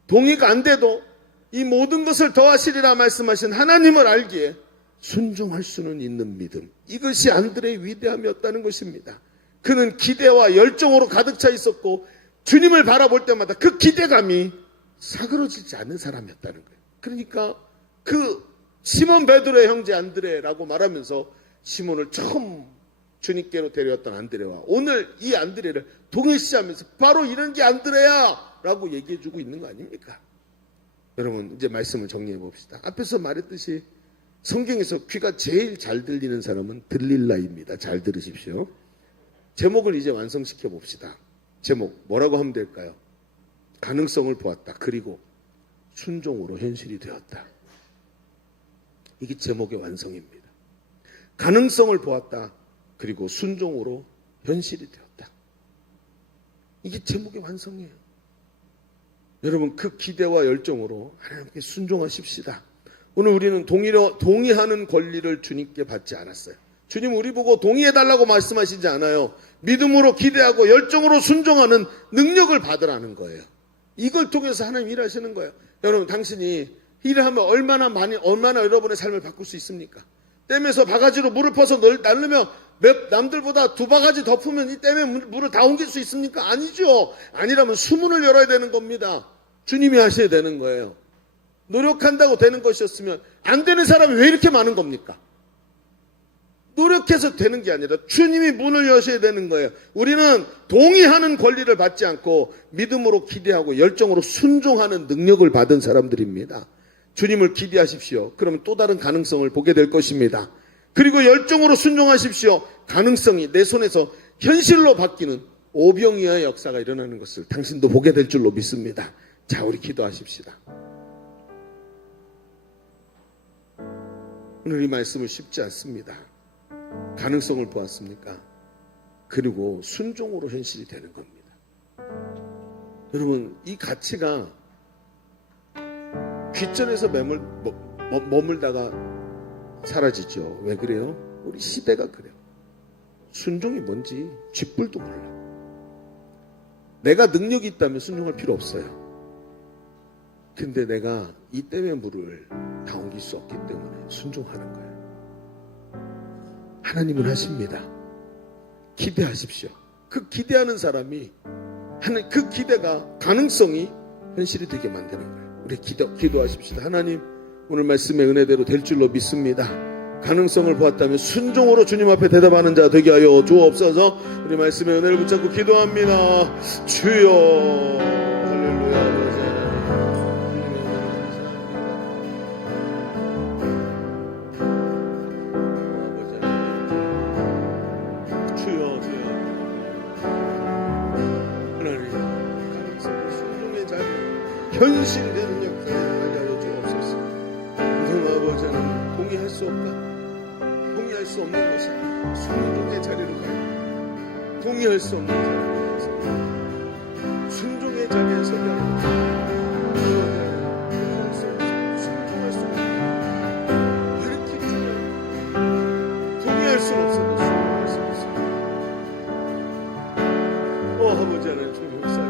동의가 안 돼도 이 모든 것을 더하시리라 말씀하신 하나님을 알기에 순종할 수는 있는 믿음. 이것이 안드레의 위대함이었다는 것입니다. 그는 기대와 열정으로 가득 차 있었고 주님을 바라볼 때마다 그 기대감이 사그러지지 않는 사람이었다는 거예요. 그러니까 그 시몬 베드로의 형제 안드레라고 말하면서 시몬을 처음 주님께로 데려왔던 안드레와 오늘 이 안드레를 동일시하면서 바로 이런 게 안드레야 라고 얘기해주고 있는 거 아닙니까? 여러분, 이제 말씀을 정리해 봅시다. 앞에서 말했듯이 성경에서 귀가 제일 잘 들리는 사람은 들릴라입니다. 잘 들으십시오. 제목을 이제 완성시켜 봅시다. 제목 뭐라고 하면 될까요? 가능성을 보았다. 그리고 순종으로 현실이 되었다. 이게 제목의 완성입니다. 가능성을 보았다. 그리고 순종으로 현실이 되었다. 이게 제목의 완성이에요. 여러분, 그 기대와 열정으로 하나님께 순종하십시다. 오늘 우리는 동의하는 권리를 주님께 받지 않았어요. 주님 우리 보고 동의해달라고 말씀하시지 않아요. 믿음으로 기대하고 열정으로 순종하는 능력을 받으라는 거예요. 이걸 통해서 하나님 일하시는 거예요. 여러분, 당신이 일을 하면 얼마나 여러분의 삶을 바꿀 수 있습니까? 댐에서 바가지로 물을 퍼서 날르면 남들보다 2바가지 더 풀면 이 댐에 물을 다 옮길 수 있습니까? 아니죠. 아니라면 수문을 열어야 되는 겁니다. 주님이 하셔야 되는 거예요. 노력한다고 되는 것이었으면 안 되는 사람이 왜 이렇게 많은 겁니까? 노력해서 되는 게 아니라 주님이 문을 여셔야 되는 거예요. 우리는 동의하는 권리를 받지 않고 믿음으로 기대하고 열정으로 순종하는 능력을 받은 사람들입니다. 주님을 기대하십시오. 그러면 또 다른 가능성을 보게 될 것입니다. 그리고 열정으로 순종하십시오. 가능성이 내 손에서 현실로 바뀌는 오병이어의 역사가 일어나는 것을 당신도 보게 될 줄로 믿습니다. 자, 우리 기도하십시다. 오늘 이 말씀은 쉽지 않습니다. 가능성을 보았습니까? 그리고 순종으로 현실이 되는 겁니다. 여러분, 이 가치가 귓전에서 머물다가 사라지죠. 왜 그래요? 우리 시대가 그래요. 순종이 뭔지 쥐뿔도 몰라. 내가 능력이 있다면 순종할 필요 없어요. 근데 내가 이 댐의 물을 다 옮길 수 없기 때문에 순종하는 거예요. 하나님은 하십니다. 기대하십시오. 그 기대하는 사람이 그 기대가 가능성이 현실이 되게 만드는 거예요. 우리 기도하십시다. 하나님, 오늘 말씀의 은혜대로 될 줄로 믿습니다. 가능성을 보았다면 순종으로 주님 앞에 대답하는 자 되게 하여 주옵소서. 우리 말씀의 은혜를 붙잡고 기도합니다. 주여, 할렐루야. 현실이 되는 역사에 가게 하여 주옵소서. 무슨 아버지 하나님, 동의할 수 없다. 동의할 수 없는 것이 순종의 자리로 가요. 동의할 수 없는 자리로 가서 순종의 자리에 서게 하여 순종할 수 없는 이렇게 중요한 동의할 수는 없어도 순종할 수 없어요. 아버지 하나님, 주님 역사에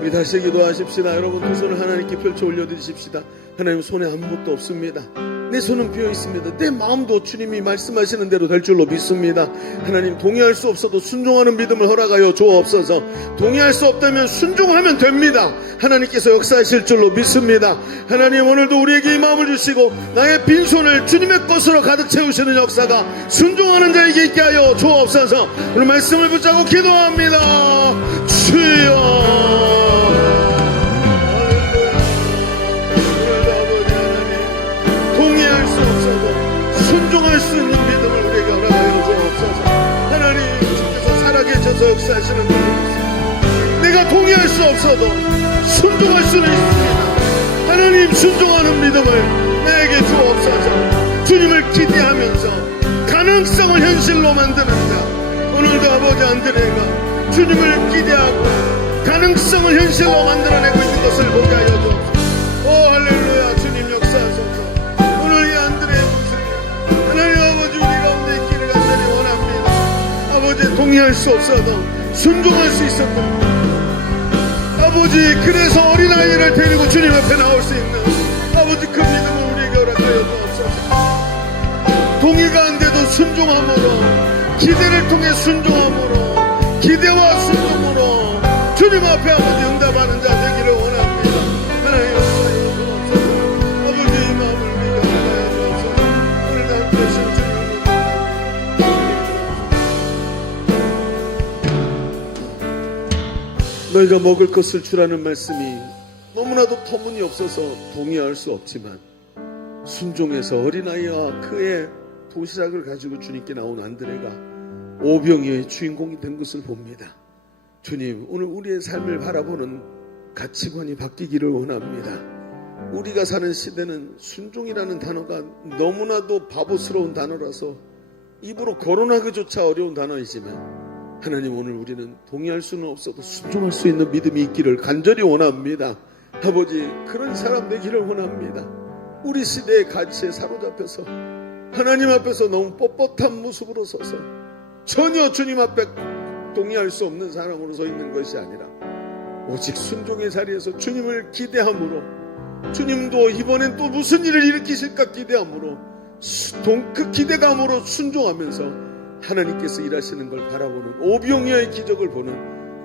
우리 다시 기도하십시다. 여러분, 두 손을 하나님께 펼쳐 올려드리십시다. 하나님, 손에 아무것도 없습니다. 내 손은 비어 있습니다. 내 마음도 주님이 말씀하시는 대로 될 줄로 믿습니다. 하나님, 동의할 수 없어도 순종하는 믿음을 허락하여 주옵소서. 동의할 수 없다면 순종하면 됩니다. 하나님께서 역사하실 줄로 믿습니다. 하나님, 오늘도 우리에게 이 마음을 주시고 나의 빈손을 주님의 것으로 가득 채우시는 역사가 순종하는 자에게 있게 하여 주옵소서. 오늘 말씀을 붙잡고 기도합니다. 주여, 동의할 수 없어. 없어도 순종할 수는 있습니다. 하나님 순종하는 믿음을 내게 주옵소서. 주님을 기대하면서 가능성을 현실로 만드는 자, 오늘도 아버지 안드레가 주님을 기대하고 가능성을 현실로 만들어내고 있는 것을 보게 하여 주옵소서. 오 할렐루야. 주님 역사하소서. 오늘 이 안드레의 모습이 하나님 아버지 우리 가운데 있기를 간절히 원합니다. 아버지 동의할 수 없어도 순종할 수 있었던 아버지, 그래서 어린아이를 데리고 주님 앞에 나올 수 있는 아버지 그 믿음을 우리에게 허락하여 주옵소서. 동의가 안 돼도 순종함으로, 기대를 통해 순종함으로, 기대와 순종으로 주님 앞에 아버지 응답하는 자 되기를 원합니다. 하나님 역사하여 주옵소서. 아버지의 마음을 우리가 허락하여 주옵소서. 오늘도 함께 하신 주님을 너희가 먹을 것을 주라는 말씀이 너무나도 터무니없어서 동의할 수 없지만 순종해서 어린아이와 그의 도시락을 가지고 주님께 나온 안드레가 오병이어의 주인공이 된 것을 봅니다. 주님, 오늘 우리의 삶을 바라보는 가치관이 바뀌기를 원합니다. 우리가 사는 시대는 순종이라는 단어가 너무나도 바보스러운 단어라서 입으로 거론하기조차 어려운 단어이지만 하나님, 오늘 우리는 동의할 수는 없어도 순종할 수 있는 믿음이 있기를 간절히 원합니다. 아버지, 그런 사람 되기를 원합니다. 우리 시대의 가치에 사로잡혀서 하나님 앞에서 너무 뻣뻣한 모습으로 서서 전혀 주님 앞에 동의할 수 없는 사람으로 서 있는 것이 아니라 오직 순종의 자리에서 주님을 기대함으로, 주님도 이번엔 또 무슨 일을 일으키실까 기대함으로, 그 기대감으로 순종하면서 하나님께서 일하시는 걸 바라보는 오병이어의 기적을 보는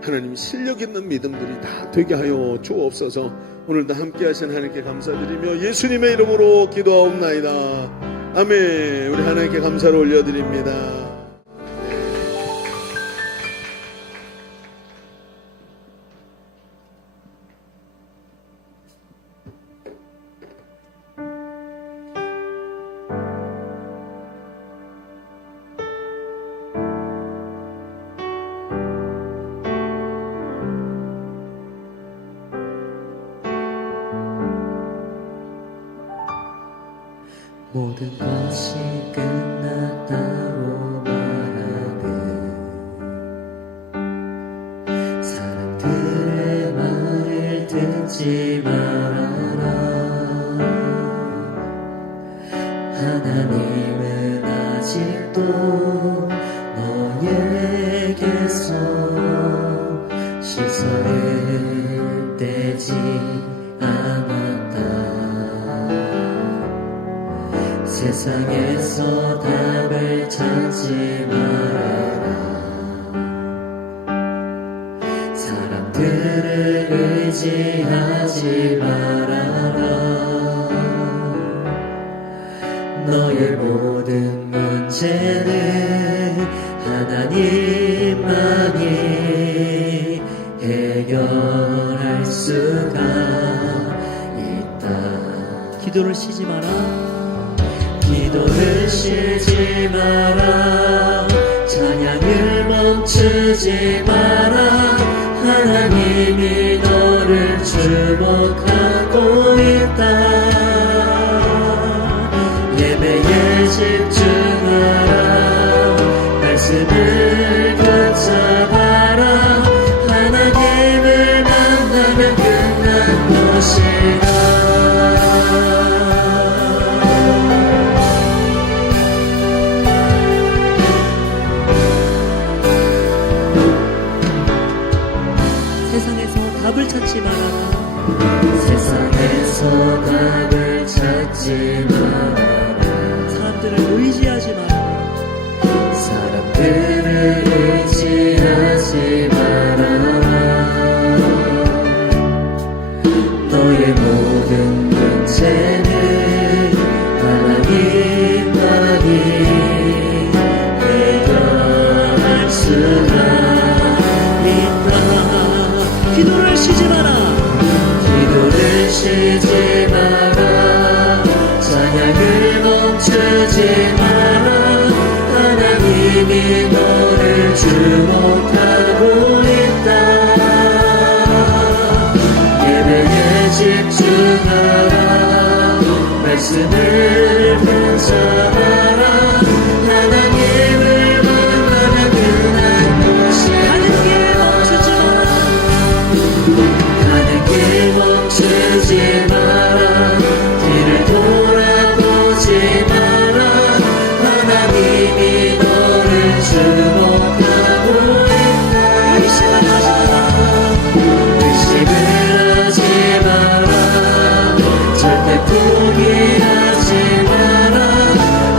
하나님 실력 있는 믿음들이 다 되게 하여 주옵소서. 오늘도 함께 하신 하나님께 감사드리며 예수님의 이름으로 기도하옵나이다. 아멘. 우리 하나님께 감사를 올려드립니다. 모든 것이 끝났다고 말하는 사람들의 말을 듣지 말아라. 하나님은 아직도 너에게서 시선을 떼지 않았다. 세상에서 답을 찾지 말아라. 사람들을 의지하지 말아라. 너의 모든 문제는 하나님만이 해결할 수가 있다. 기도를 쉬지 마라. 기도를 쉬지 마라. 찬양을 멈추지 마라. 하나님이 너를 주목하고 있다. 예배에 집중하라. 말씀을 붙잡아라. 하나님을 만나면 끝난 것이다. 답을 찾지 말아라. 세상에서 답을 찾지 말아라. 사람들을 의지하지 마라. 사람들을 의지하지 말아라. 너의 모든 문제는 하나님만이 해결할 수가 있다. 기도를 쉬지 마라. 기도를 쉬지 마라. 찬양을 멈추지 마라. 하나님이 너를 주목하고 있다. 예배에 집중하라 말씀을 분석하라 하나님을 만나면 그날 곳에 가는 길 멈추지 마라 가는 길 멈추지 마라 뒤를 돌아보지 마라 하나님이 너를 주목하고 있다 의심을 하지 마라 절대 포기하지 마라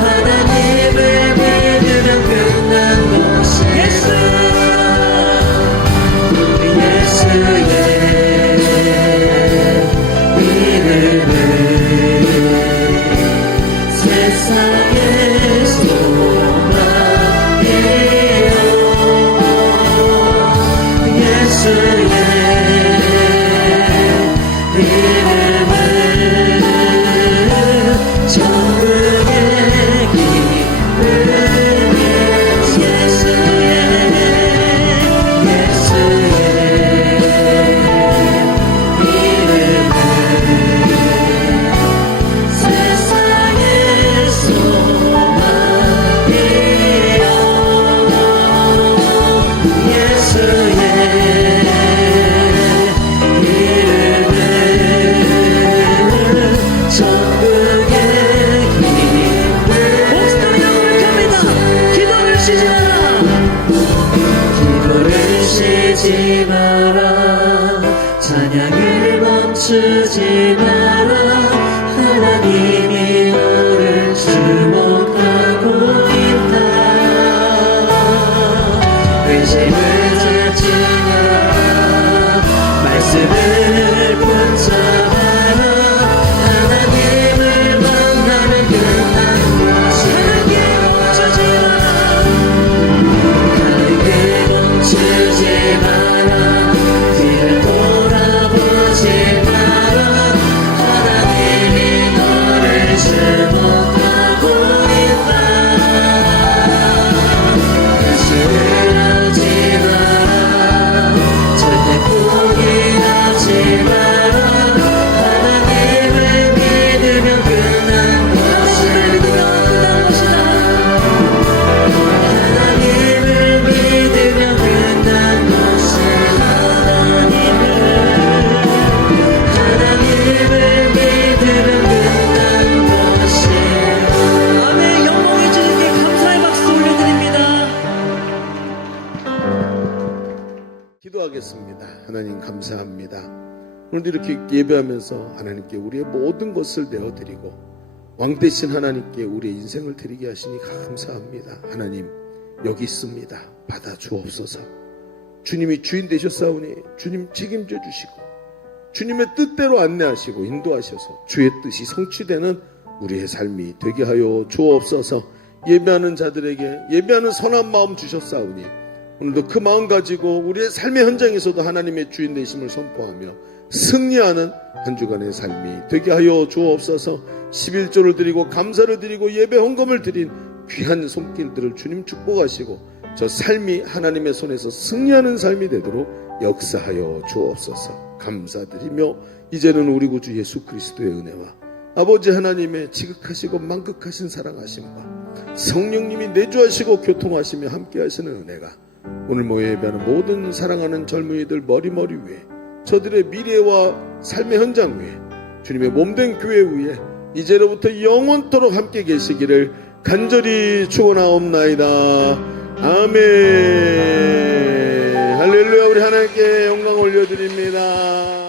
하나님을 믿으면 끝난 것이다 예수의 세상의 소망이요 예수의 이름은 천국의 기쁨이 예수의 이름은 세상의 소망이요 예수의 이름은 천국의 기쁨 목소리 올려봅니다 기도를 쉬지 마라 기도를 쉬지 마라 찬양을 멈추지 마라 하나님이 너를 주목하고 있다 의심을 하지 마라 말씀을 분석하라 하나님을 만나면 끝난 것이다 가는 길 멈추지 마라 뒤를 돌아보지 마라 하나님이 너를 주목하고 있다 의심을 하지 마라 절대 포기하지 마라 하나님을 믿으면 끝난 것이다 하나님을 믿으면 끝난 것이다 하나님을 믿으면 끝난 것이다 아멘 영광의 주님께 감사의 박수 올려드립니다 기도하겠습니다. 하나님 감사합니다. 오늘도 이렇게 예배하면서 하나님께 우리의 모든 것을 내어드리고 왕 대신 하나님께 우리의 인생을 드리게 하시니 감사합니다. 하나님 여기 있습니다. 받아 주옵소서. 주님이 주인 되셨사오니 주님 책임져 주시고 주님의 뜻대로 안내하시고 인도하셔서 주의 뜻이 성취되는 우리의 삶이 되게 하여 주옵소서. 예배하는 자들에게 예배하는 선한 마음 주셨사오니 오늘도 그 마음 가지고 우리의 삶의 현장에서도 하나님의 주인 되심을 선포하며 승리하는 한 주간의 삶이 되게 하여 주옵소서. 11조를 드리고 감사를 드리고 예배 헌금을 드린 귀한 손길들을 주님 축복하시고 저 삶이 하나님의 손에서 승리하는 삶이 되도록 역사하여 주옵소서. 감사드리며 이제는 우리 구주 예수 그리스도의 은혜와 아버지 하나님의 지극하시고 만극하신 사랑하심과 성령님이 내주하시고 교통하시며 함께하시는 은혜가 오늘 모여 예배하는 모든 사랑하는 젊은이들 머리머리 위에 저들의 미래와 삶의 현장 위에 주님의 몸된 교회 위에 이제로부터 영원토록 함께 계시기를 간절히 축원하옵나이다. 아멘. 할렐루야. 우리 하나님께 영광 올려드립니다.